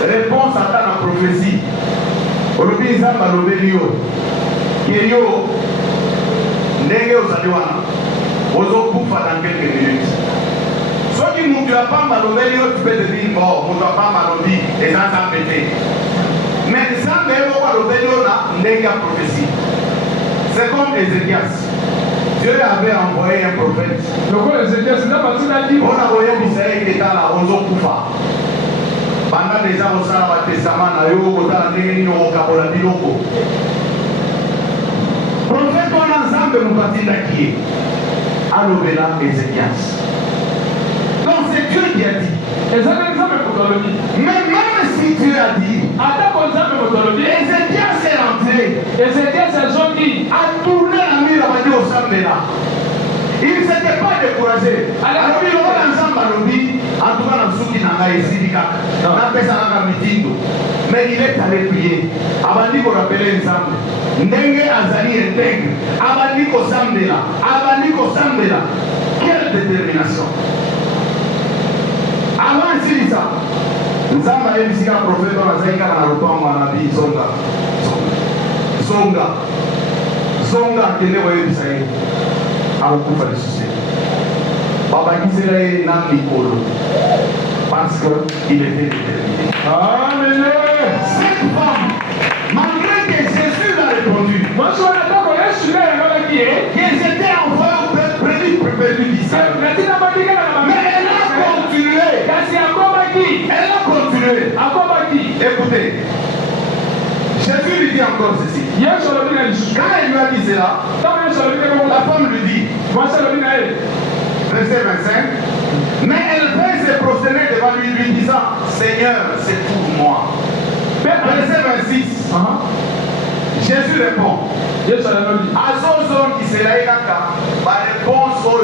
réponse à ta prophétie. Aujourd'hui, nous avons le Bénio. Kério, Ndenge Ozaliwana. Ozokufa dans quelques minutes. Soit tu ne vas pas malobé, tu peux te dire, bon, on ne va pas malobé, les gens s'embêtent. Mais ça, même au malobé, on a une prophétie. C'est comme Ézéchias. Dieu avait envoyé un prophète. On a envoyé Israël qui était là, on s'en coupa. Pendant les gens, on s'en va testament, on a eu au prophète, on a ensemble de nous partir d'acquier. Alobela Ézéchias. Donc c'est Dieu qui a dit. Mais même si Dieu a dit, Ézéchias est rentré, a tourné la mire à Madi au Sambela. Il ne s'était pas découragé. Alors il va ensemble à l'obit, en tout cas dans ce qui n'a pas essayé, mais il est allé prier. Abandi ko rappeler ensemble. Ndenge azali intègre. Abandi ko sambela. Quelle détermination. Avant ça, nous avons un prophète dans la Zaïka dans le temps, on a dit Zonga, qui est le Israël. Alors, pour faire le succès. Papa Israël n'a pas Nicolo. Parce qu'il était déterminé. Amen. Cette femme, malgré que Jésus l'a répondu, qu'ils étaient envoyés au devenu disciple. Mais elle a continué. Elle a continué. Écoutez, Jésus lui dit encore ceci. Quand elle lui a dit cela, la femme lui dit, verset 25, mais elle vint se prosterner devant lui, lui disant, Seigneur, c'est pour moi. Verset 26, Jésus répond, ma réponse au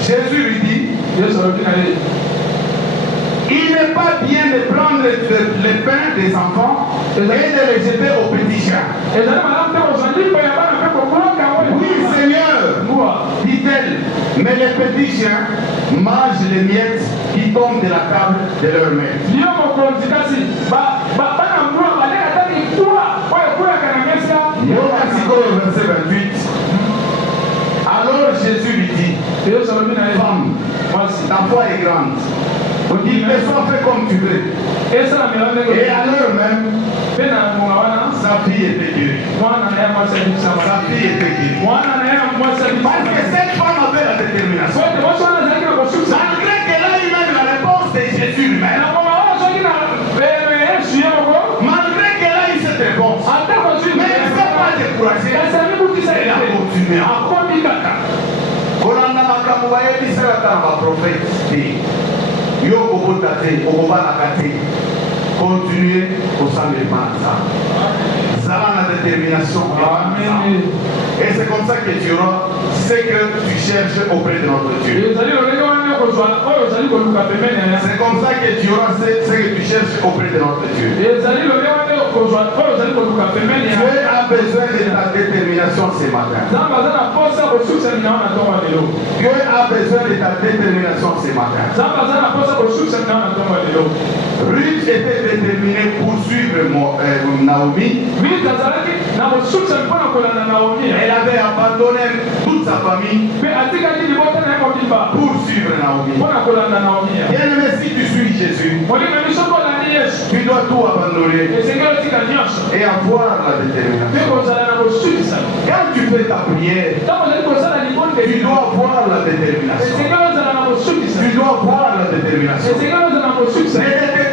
Jésus lui dit, il n'est pas bien de prendre les pains des enfants et de les jeter aux petits chiens. Oui, Seigneur, dit-elle, mais les petits chiens mangent les miettes qui tombent de la table de leur maître. Verset 28. Alors Jésus lui dit, femme, ta foi est grande. Il te soit fait comme tu veux. Et à l'heure même, sa fille était guérie. Sa fille était guérie. Parce que cette femme avait la détermination. Malgré qu'elle a eu même la réponse de Jésus lui-même. Malgré qu'elle a eu cette réponse. Mais elle ne s'est pas découragée. Elle a continué. Continuez au sein de Manza. Zala la détermination. Amen. Et c'est comme ça que tu auras ce que tu cherches auprès de notre Dieu. C'est comme ça que tu auras ce que tu cherches auprès de notre Dieu. Dieu a besoin de ta détermination ce matin. Dieu a besoin de ta détermination ce matin. Ruth était déterminée pour suivre Naomi. Elle avait abandonné toute sa famille pour suivre Naomi. Bien-aimé, si tu suis Jésus, tu dois tout abandonner et avoir la détermination. Quand tu fais ta prière, tu dois avoir la détermination. Tu dois avoir la détermination.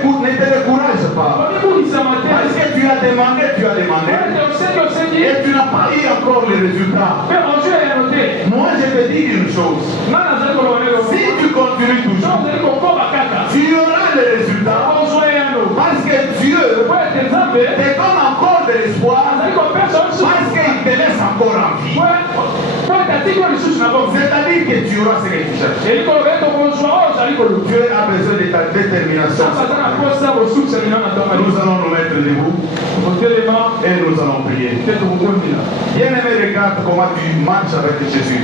Ne te décourage pas. Parce que tu as demandé, et tu n'as pas eu encore les résultats. Moi, je te dis une chose. Si tu continues toujours, tu auras les résultats. Parce que Dieu te donne encore de l'espoir. Parce qu'il te laisse encore en vie. C'est-à-dire que tu auras ce que tu cherches. Dieu a besoin de ta détermination. Nous allons nous mettre debout et nous allons prier. Bien-aimé, regarde comment tu marches avec Jésus.